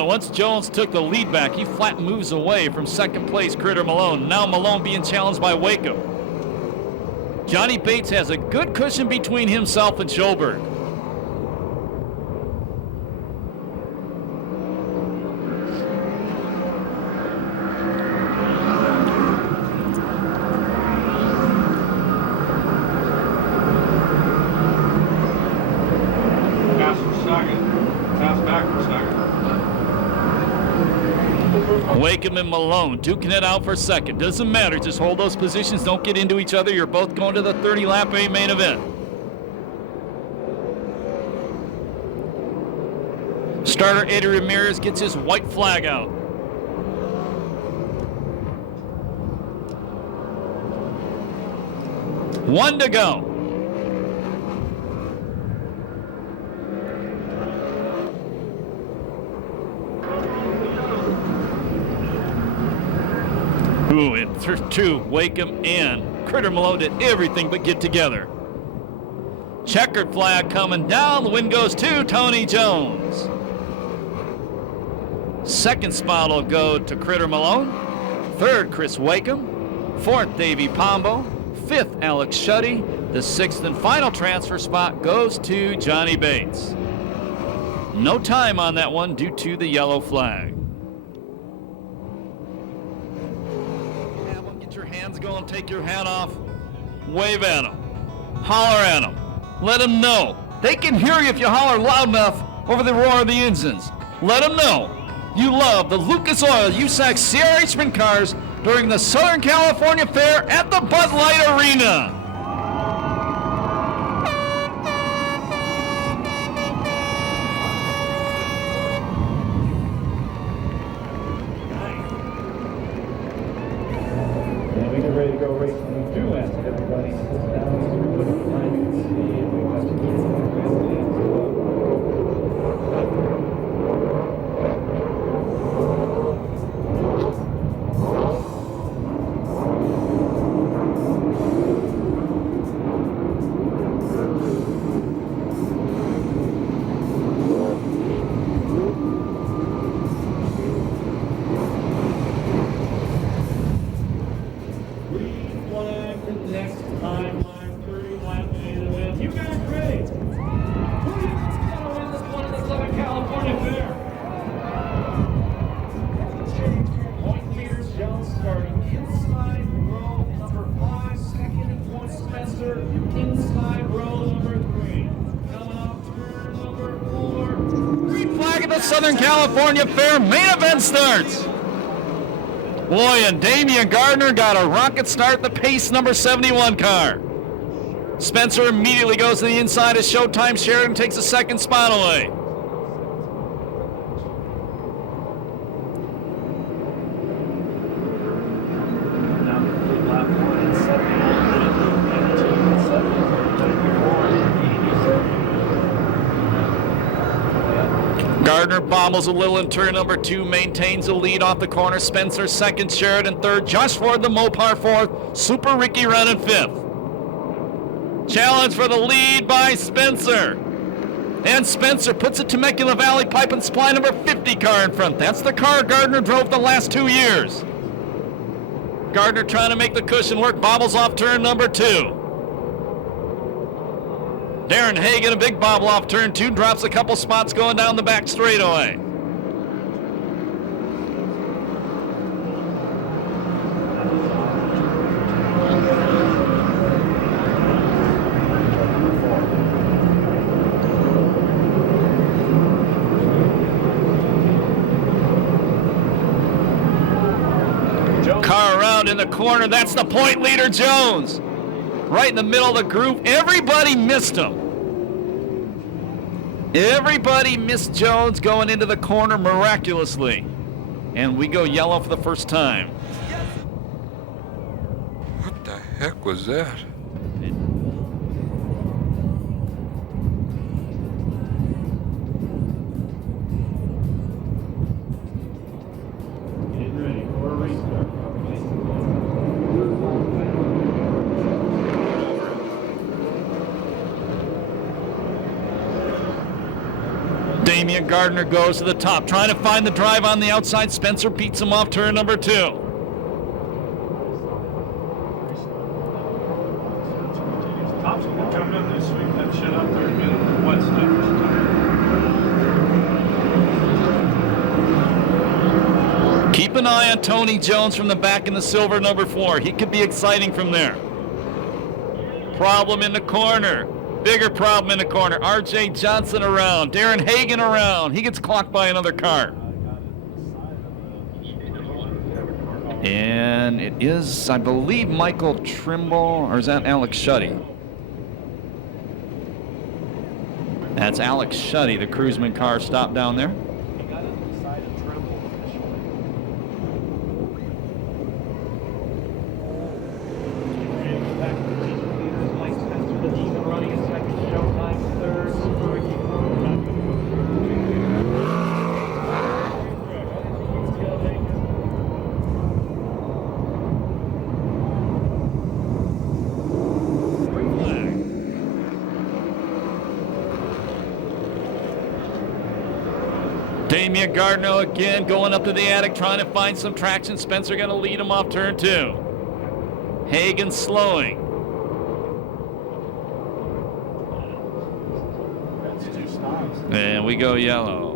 Well, once Jones took the lead back, he flat moves away from second place Critter Malone. Now Malone being challenged by Wakeham. Johnny Bates has a good cushion between himself and Schulberg. Wakeham and Malone duking it out for second. Doesn't matter, just hold those positions, don't get into each other. You're both going to the 30-lap A main event. Starter Eddie Ramirez gets his white flag out. One to go. Ooh, in turn two, Wakeham and Critter Malone did everything but get together. Checkered flag coming down. The win goes to Tony Jones. Second spot will go to Critter Malone. Third, Chris Wakeham. Fourth, Davey Pombo. Fifth, Alex Shuddy. The sixth and final transfer spot goes to Johnny Bates. No time on that one due to the yellow flag. Get your hands going, take your hat off, wave at them, holler at them, let them know. They can hear you if you holler loud enough over the roar of the engines. Let them know you love the Lucas Oil USAC CRA sprint cars during the Southern California Fair at the Bud Light Arena. And we get ready to go racing. We do ask everybody to sit down and put it behind you and see if we have to keep next time, line 30-lap main event. You guys ready? Who do you think's gonna win this one in the Southern California Fair? Point leaders, Jones starting inside row number 5, second in point Spencer, inside row number 3. Coming off turn number 4. Green flag at the Southern California Fair. Main event starts. Boy, and Damian Gardner got a rocket start, the pace number 71 car. Spencer immediately goes to the inside as Showtime Sheridan takes a second spot away. Gardner bobbles a little in turn number 2, maintains the lead off the corner. Spencer second, Sheridan third, Josh Ford the Mopar fourth, Super Ricky running fifth. Challenge for the lead by Spencer. And Spencer puts a Temecula Valley Pipe and Supply number 50 car in front. That's the car Gardner drove the last 2 years. Gardner trying to make the cushion work, bobbles off turn number 2. Darren Hagan, a big bobble off turn 2, drops a couple spots going down the back straightaway. Car around in the corner, that's the point leader, Jones. Right in the middle of the group, everybody missed him. Everybody missed Jones going into the corner miraculously. And we go yellow for the first time. What the heck was that? Getting ready for a restart. Damian Gardner goes to the top, trying to find the drive on the outside. Spencer beats him off turn number 2. Thompson will come in this week and shut up there again. Wednesday. Keep an eye on Tony Jones from the back in the silver number 4. He could be exciting from there. Problem in the corner. Bigger problem in the corner. R.J. Johnson around. Darren Hagen around. He gets clocked by another car. And it is, I believe, Michael Trimble, or is that Alex Shuddy? That's Alex Shuddy, the Cruiseman car stopped down there. Damian Gardner again going up to the attic trying to find some traction. Spencer going to lead him off turn 2. Hagen slowing. And we go yellow.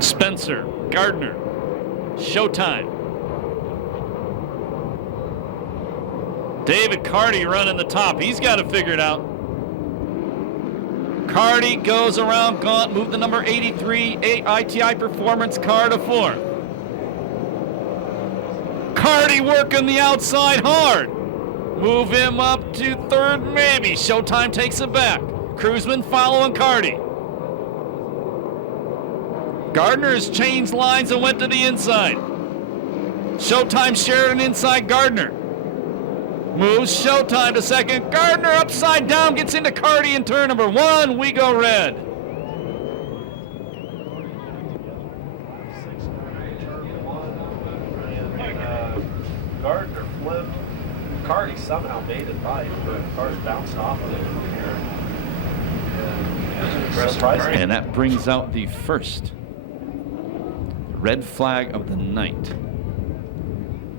Spencer, Gardner, showtime. David Carty running the top. He's got to figure it out. Carty goes around Gaunt, move the number 83 ITI Performance car to 4th. Carty working the outside hard. Move him up to 3rd, maybe. Showtime takes it back. Cruiseman following Carty. Gardner has changed lines and went to the inside. Showtime Sheridan inside Gardner. Moves Showtime to 2nd. Gardner upside down gets into Carty in turn number 1. We go red. Gardner flipped. Carty somehow made it right, but the car's bounced off of it here. And that brings out the first red flag of the night.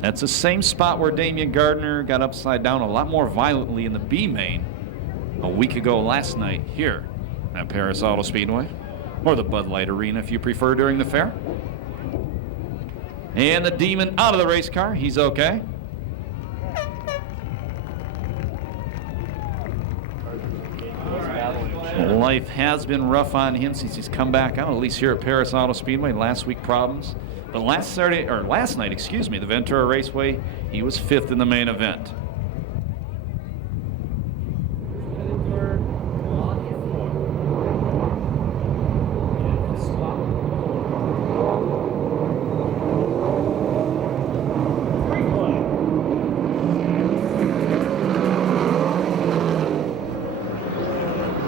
That's the same spot where Damian Gardner got upside down a lot more violently in the B main a week ago last night here at Perris Auto Speedway, or the Bud Light Arena if you prefer, during the fair. And the Demon out of the race car. He's okay. Life has been rough on him since he's come back out, at least here at Perris Auto Speedway. Last week problems, but last night, the Ventura Raceway, he was 5th in the main event.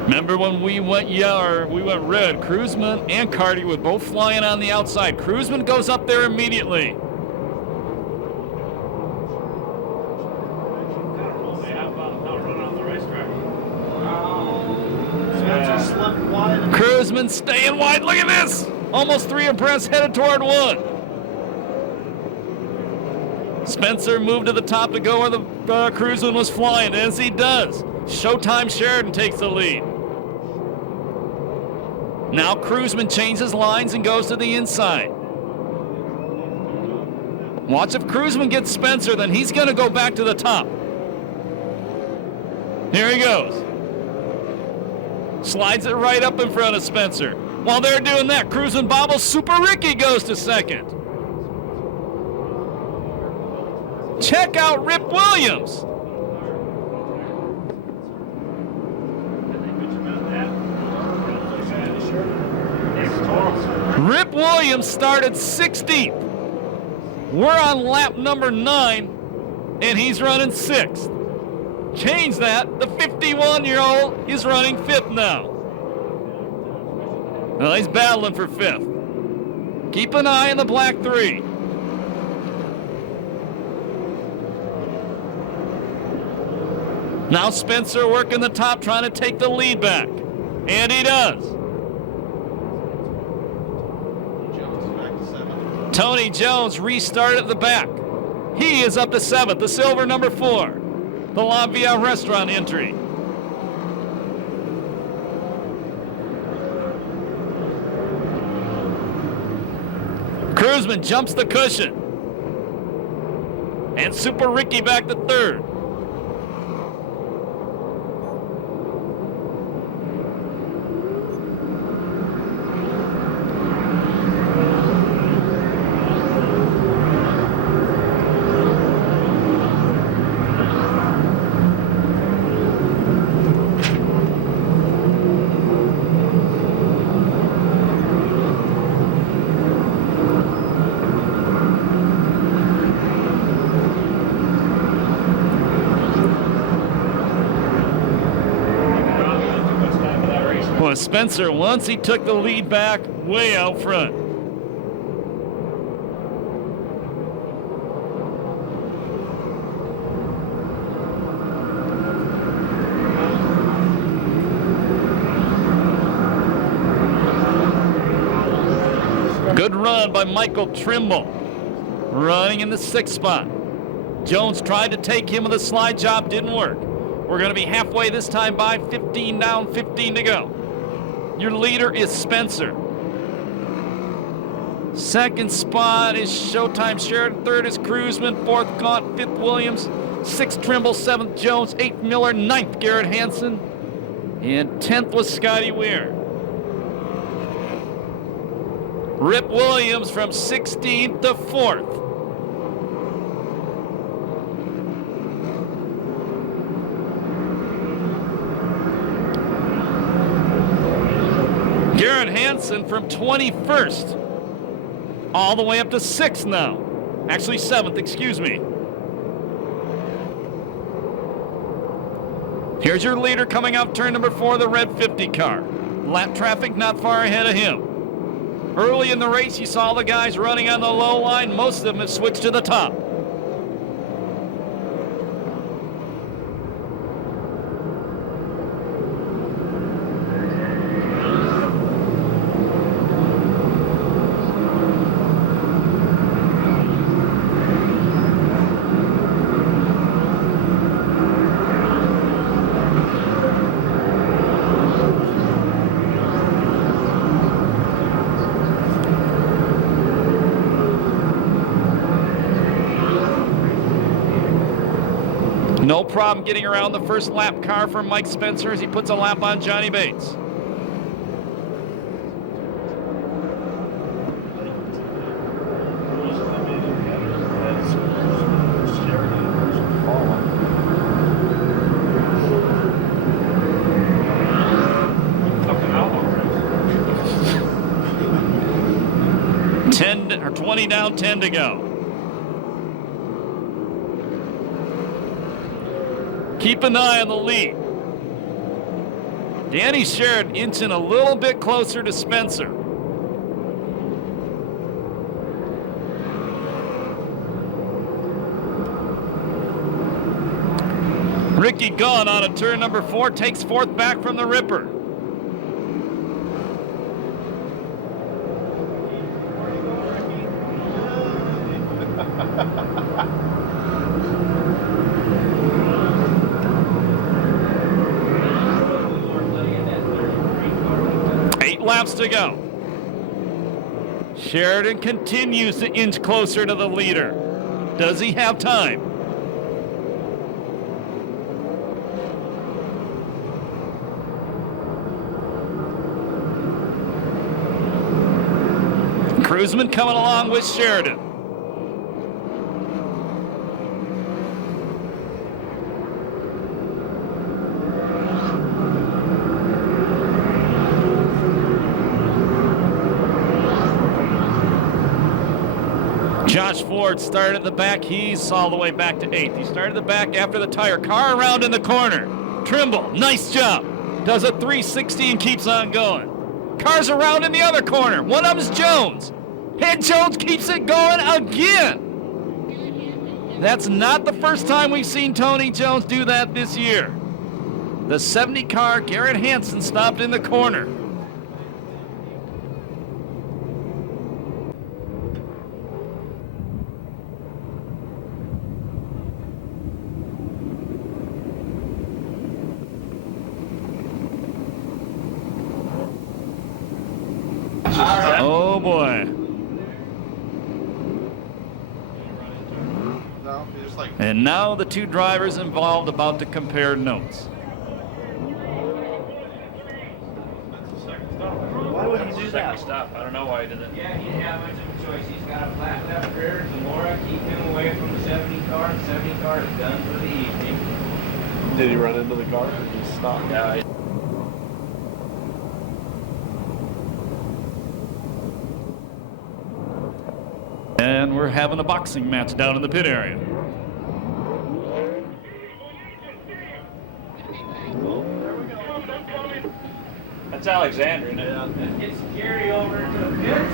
Remember when we went red, Cruiseman and Carty were both flying on the outside. Cruiseman goes up there immediately. Cruiseman staying wide. Look at this. Almost 3 abreast, headed toward 1. Spencer moved to the top to go where the Cruiseman was flying, as he does. Showtime Sheridan takes the lead. Now Cruiseman changes lines and goes to the inside. Watch if Cruiseman gets Spencer, then he's going to go back to the top. Here he goes. Slides it right up in front of Spencer. While they're doing that, Cruiseman bobbles. Super Ricky goes to 2nd. Check out Rip Williams. Rip Williams started 16th. We're on lap number 9, and he's running 6th. Change that. The 51-year-old is running 5th now. Well, he's battling for 5th. Keep an eye on the black 3. Now Spencer working the top, trying to take the lead back. And he does. Tony Jones restarted at the back. He is up to 7th, the silver number 4. The La Via restaurant entry. Cruzman jumps the cushion. And Super Ricky back to 3rd. Well, Spencer, once he took the lead back way out front. Good run by Michael Trimble, running in the 6th spot. Jones tried to take him with a slide job, didn't work. We're going to be halfway this time by 15 down, 15 to go. Your leader is Spencer. 2nd spot is Showtime Sheridan. 3rd is Cruzman. 4th Gaunt. 5th Williams. 6th Trimble. 7th Jones. 8th Miller. 9th Garrett Hansen. And 10th was Scotty Weir. Rip Williams from 16th to 4th. Garrett Hansen from 21st all the way up to 6th now. Actually 7th, excuse me. Here's your leader coming out turn number 4, the red 50 car. Lap traffic not far ahead of him. Early in the race, you saw the guys running on the low line. Most of them have switched to the top. No problem getting around the first lap car for Mike Spencer as he puts a lap on Johnny Bates. Or 20 down, 10 to go. Keep an eye on the lead. Danny Sheridan inching a little bit closer to Spencer. Ricky Gunn on a turn number 4 takes 4th back from the Ripper. Laps to go. Sheridan continues to inch closer to the leader. Does he have time? Cruzman coming along with Sheridan. Josh Ford started at the back. He's all the way back to 8th. He started at the back after the tire. Car around in the corner. Trimble, nice job. Does a 360 and keeps on going. Car's around in the other corner. One of them's Jones. And Jones keeps it going again. That's not the first time we've seen Tony Jones do that this year. The 70 car, Garrett Hansen, stopped in the corner. Oh boy. And now the two drivers involved about to compare notes. Why would he do that? Stop. I don't know why he did it. Yeah, he didn't have much of a choice. He's got a flat left rear. Zamora, keep him away from the 70 car. The 70 car is done for the evening. Did he run into the car or did he stop? Yeah. And we're having a boxing match down in the pit area. That's Alexander, isn't it? Let's get security over to the pits.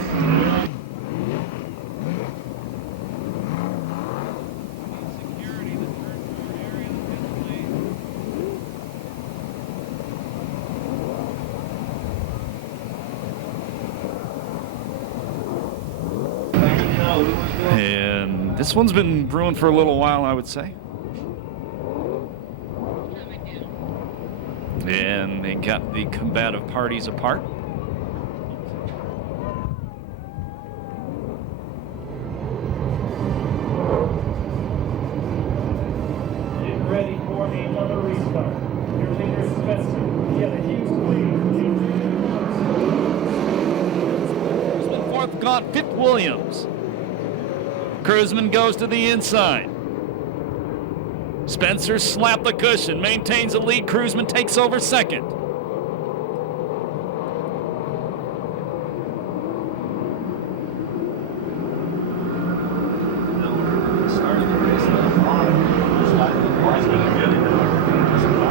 And this one's been brewing for a little while, I would say. And they got the combative parties apart. Get ready for another restart. Here's Andrew Spencer. He had a huge lead. Fourth got Fifth Williams. Cruzman goes to the inside. Spencer slapped the cushion, maintains the lead. Cruzman takes over second.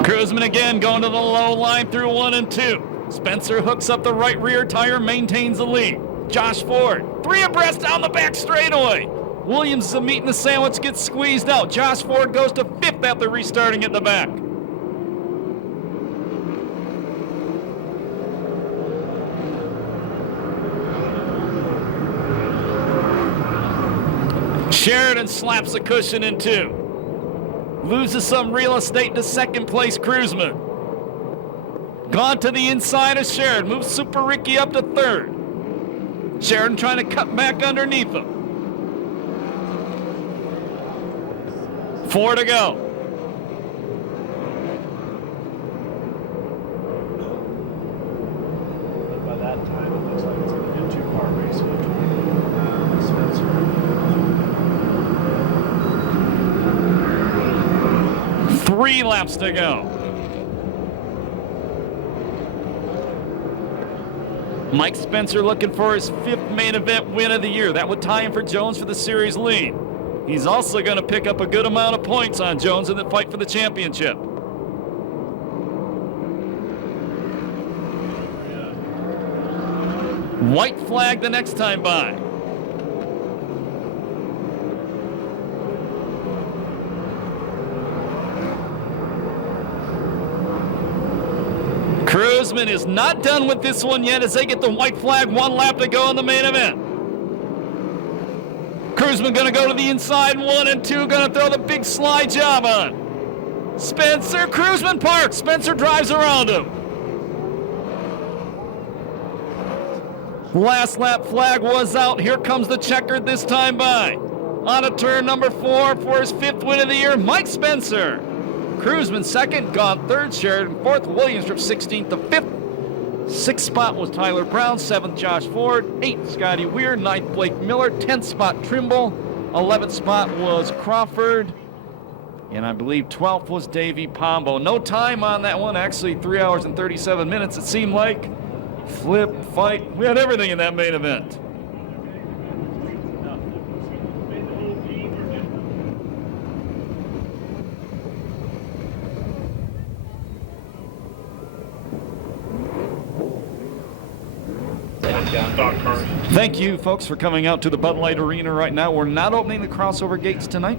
Cruzman again going to the low line through 1 and 2. Spencer hooks up the right rear tire, maintains the lead. Josh Ford, 3 abreast down the back straightaway. Williams, the meat in the sandwich, gets squeezed out. Josh Ford goes to 5th after restarting at the back. Sheridan slaps the cushion in 2. Loses some real estate to second place Cruzman. Gone to the inside of Sheridan. Moves Super Ricky up to 3rd. Sheridan trying to cut back underneath him. 4 to go. By that time, it looks like it's going to be a 2-car race between Spencer. 3 laps to go. Mike Spencer looking for his 5th main event win of the year. That would tie him for Jones for the series lead. He's also going to pick up a good amount of points on Jones in the fight for the championship. White flag the next time by. Cruzman is not done with this one yet as they get the white flag. 1 lap to go in the main event. Cruzman going to go to the inside, 1 and 2, going to throw the big slide job on. Spencer, Cruzman parks. Spencer drives around him. Last lap flag was out. Here comes the checkered this time by. On a turn number 4 for his 5th win of the year, Mike Spencer. Cruzman 2nd, gone 3rd, Sheridan 4th, Williams from 16th to 5th. 6th spot was Tyler Brown, 7th Josh Ford, 8th Scotty Weir, 9th Blake Miller, 10th spot Trimble, 11th spot was Crawford, and I believe 12th was Davey Pombo. No time on that one, actually 3 hours and 37 minutes. It seemed like flip, fight, we had everything in that main event. stock cars. Thank you, folks, for coming out to the Bud Light Arena right now. We're not opening the crossover gates tonight.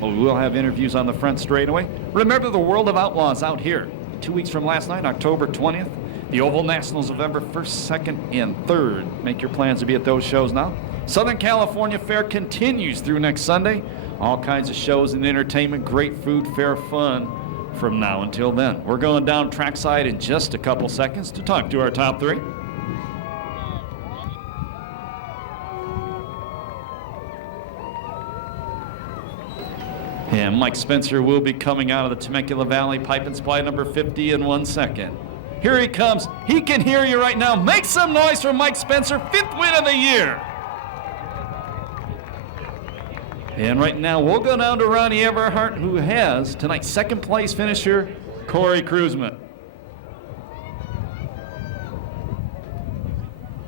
Well, we will have interviews on the front straightaway. Remember the World of Outlaws out here 2 weeks from last night, October 20th. The Oval Nationals, November 1st, 2nd, and 3rd. Make your plans to be at those shows now. Southern California Fair continues through next Sunday. All kinds of shows and entertainment, great food, fair fun from now until then. We're going down trackside in just a couple seconds to talk to our top three. And Mike Spencer will be coming out of the Temecula Valley Pipe and Supply number 50 in 1 second. Here he comes. He can hear you right now. Make some noise for Mike Spencer, 5th win of the year. And right now we'll go down to Ronnie Everhart, who has tonight's 2nd place finisher, Corey Kruzman.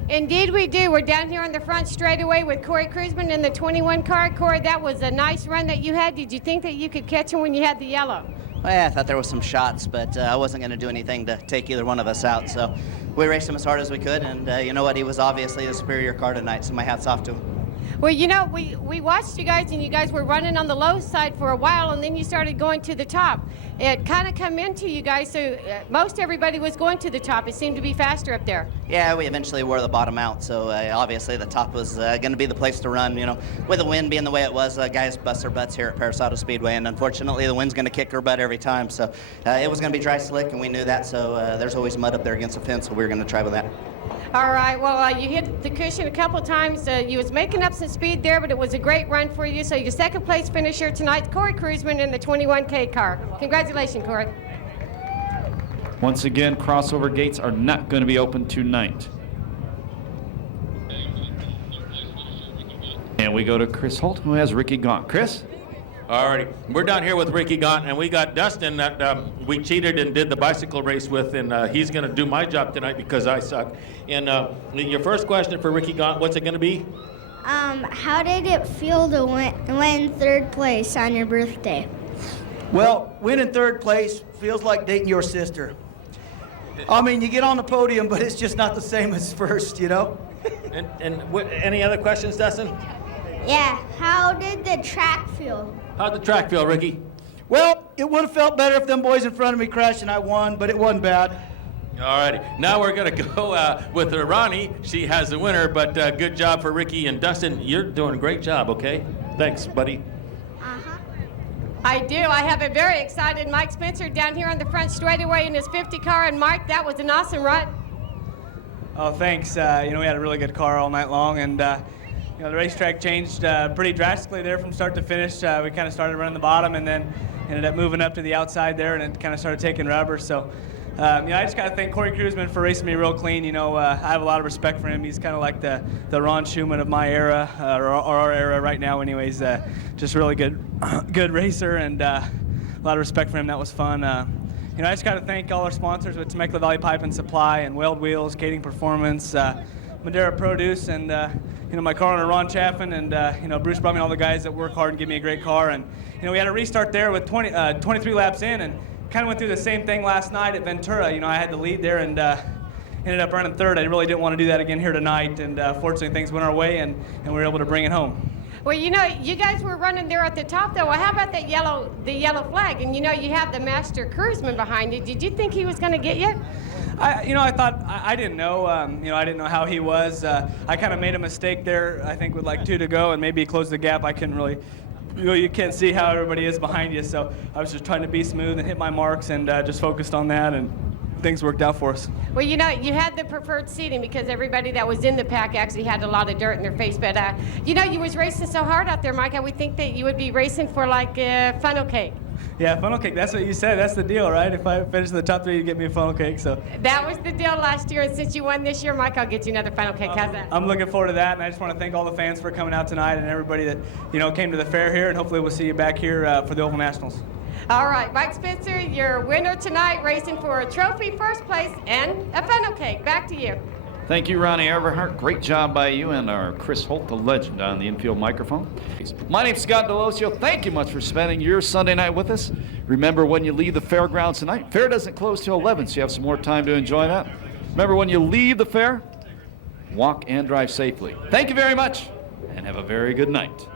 Indeed we do. We're down here on the front straightaway with Corey Kruzman in the 21 car. Corey, that was a nice run that you had. Did you think that you could catch him when you had the yellow? Well, yeah, I thought there was some shots, but I wasn't going to do anything to take either one of us out. So we raced him as hard as we could, and you know what? He was obviously the superior car tonight, so my hat's off to him. Well, you know, we watched you guys, and you guys were running on the low side for a while, and then you started going to the top. It kind of come into you guys, so most everybody was going to the top. It seemed to be faster up there. Yeah, we eventually wore the bottom out, so obviously the top was going to be the place to run. You know, with the wind being the way it was, guys bust their butts here at Perris Speedway, and unfortunately the wind's going to kick her butt every time. So it was going to be dry slick, and we knew that. So there's always mud up there against the fence, so we were going to try with that. All right, well, you hit the cushion a couple times. You was making up some speed there, but it was a great run for you. So your 2nd place finisher tonight, Corey Kruzman in the 21K car. Congratulations, Corey. Once again, crossover gates are not going to be open tonight. And we go to Chris Holt, who has Ricky Gaunt. Chris? Alrighty, we're down here with Ricky Gaunt, and we got Dustin that we cheated and did the bicycle race with, and he's going to do my job tonight because I suck. And your first question for Ricky Gaunt, what's it going to be? How did it feel to win 3rd place on your birthday? Well, winning 3rd place feels like dating your sister. I mean, you get on the podium, but it's just not the same as first, you know? Any other questions, Dustin? Yeah, how did the track feel? How'd the track feel, Ricky? Well, it would have felt better if them boys in front of me crashed and I won, but it wasn't bad. Alrighty, now we're going to go with Ronnie. She has the winner, but good job for Ricky. And Dustin, you're doing a great job, okay? Thanks, buddy. I do. I have a very excited Mike Spencer down here on the front straightaway in his 50 car. And Mike, that was an awesome run. Oh, thanks. We had a really good car all night long, and the racetrack changed pretty drastically there from start to finish. We kind of started running the bottom and then ended up moving up to the outside there, and it kind of started taking rubber. So, I just got to thank Corey Kruzman for racing me real clean. I have a lot of respect for him. He's kind of like the Ron Schumann of my era, or our era right now anyways. Just really good racer, and a lot of respect for him. That was fun. I just got to thank all our sponsors with Temecula Valley Pipe and Supply and Weld Wheels, Skating Performance, Madera Produce, and my car owner Ron Chaffin, and Bruce brought me all the guys that work hard and give me a great car. And we had a restart there with 23 laps in, and kind of went through the same thing last night at Ventura. I had the lead there and ended up running 3rd. I really didn't want to do that again here tonight, and fortunately things went our way, and we were able to bring it home. Well, you guys were running there at the top, though. Well, how about the yellow flag? And you have the Master Kruzman behind you. Did you think he was going to get you? I thought I didn't know. I didn't know how he was. I kind of made a mistake there. I think with like 2 to go, and maybe close the gap. I couldn't really. You can't see how everybody is behind you, so I was just trying to be smooth and hit my marks, and just focused on that, and things worked out for us. Well, you had the preferred seating because everybody that was in the pack actually had a lot of dirt in their face. But, you was racing so hard out there, Mike. I would think that you would be racing for, like, funnel cake. Yeah, funnel cake. That's what you said. That's the deal, right? If I finish in the top 3, you get me a funnel cake. So that was the deal last year, and since you won this year, Mike, I'll get you another funnel cake. How's that? I'm looking forward to that, and I just want to thank all the fans for coming out tonight and everybody that came to the fair here, and hopefully we'll see you back here for the Oval Nationals. All right, Mike Spencer, your winner tonight, racing for a trophy, 1st place, and a funnel cake. Back to you. Thank you, Ronnie Everhart. Great job by you and our Chris Holt, the legend, on the infield microphone. My name's Scott Delosio. Thank you much for spending your Sunday night with us. Remember, when you leave the fairgrounds tonight, fair doesn't close till 11, so you have some more time to enjoy that. Remember, when you leave the fair, walk and drive safely. Thank you very much, and have a very good night.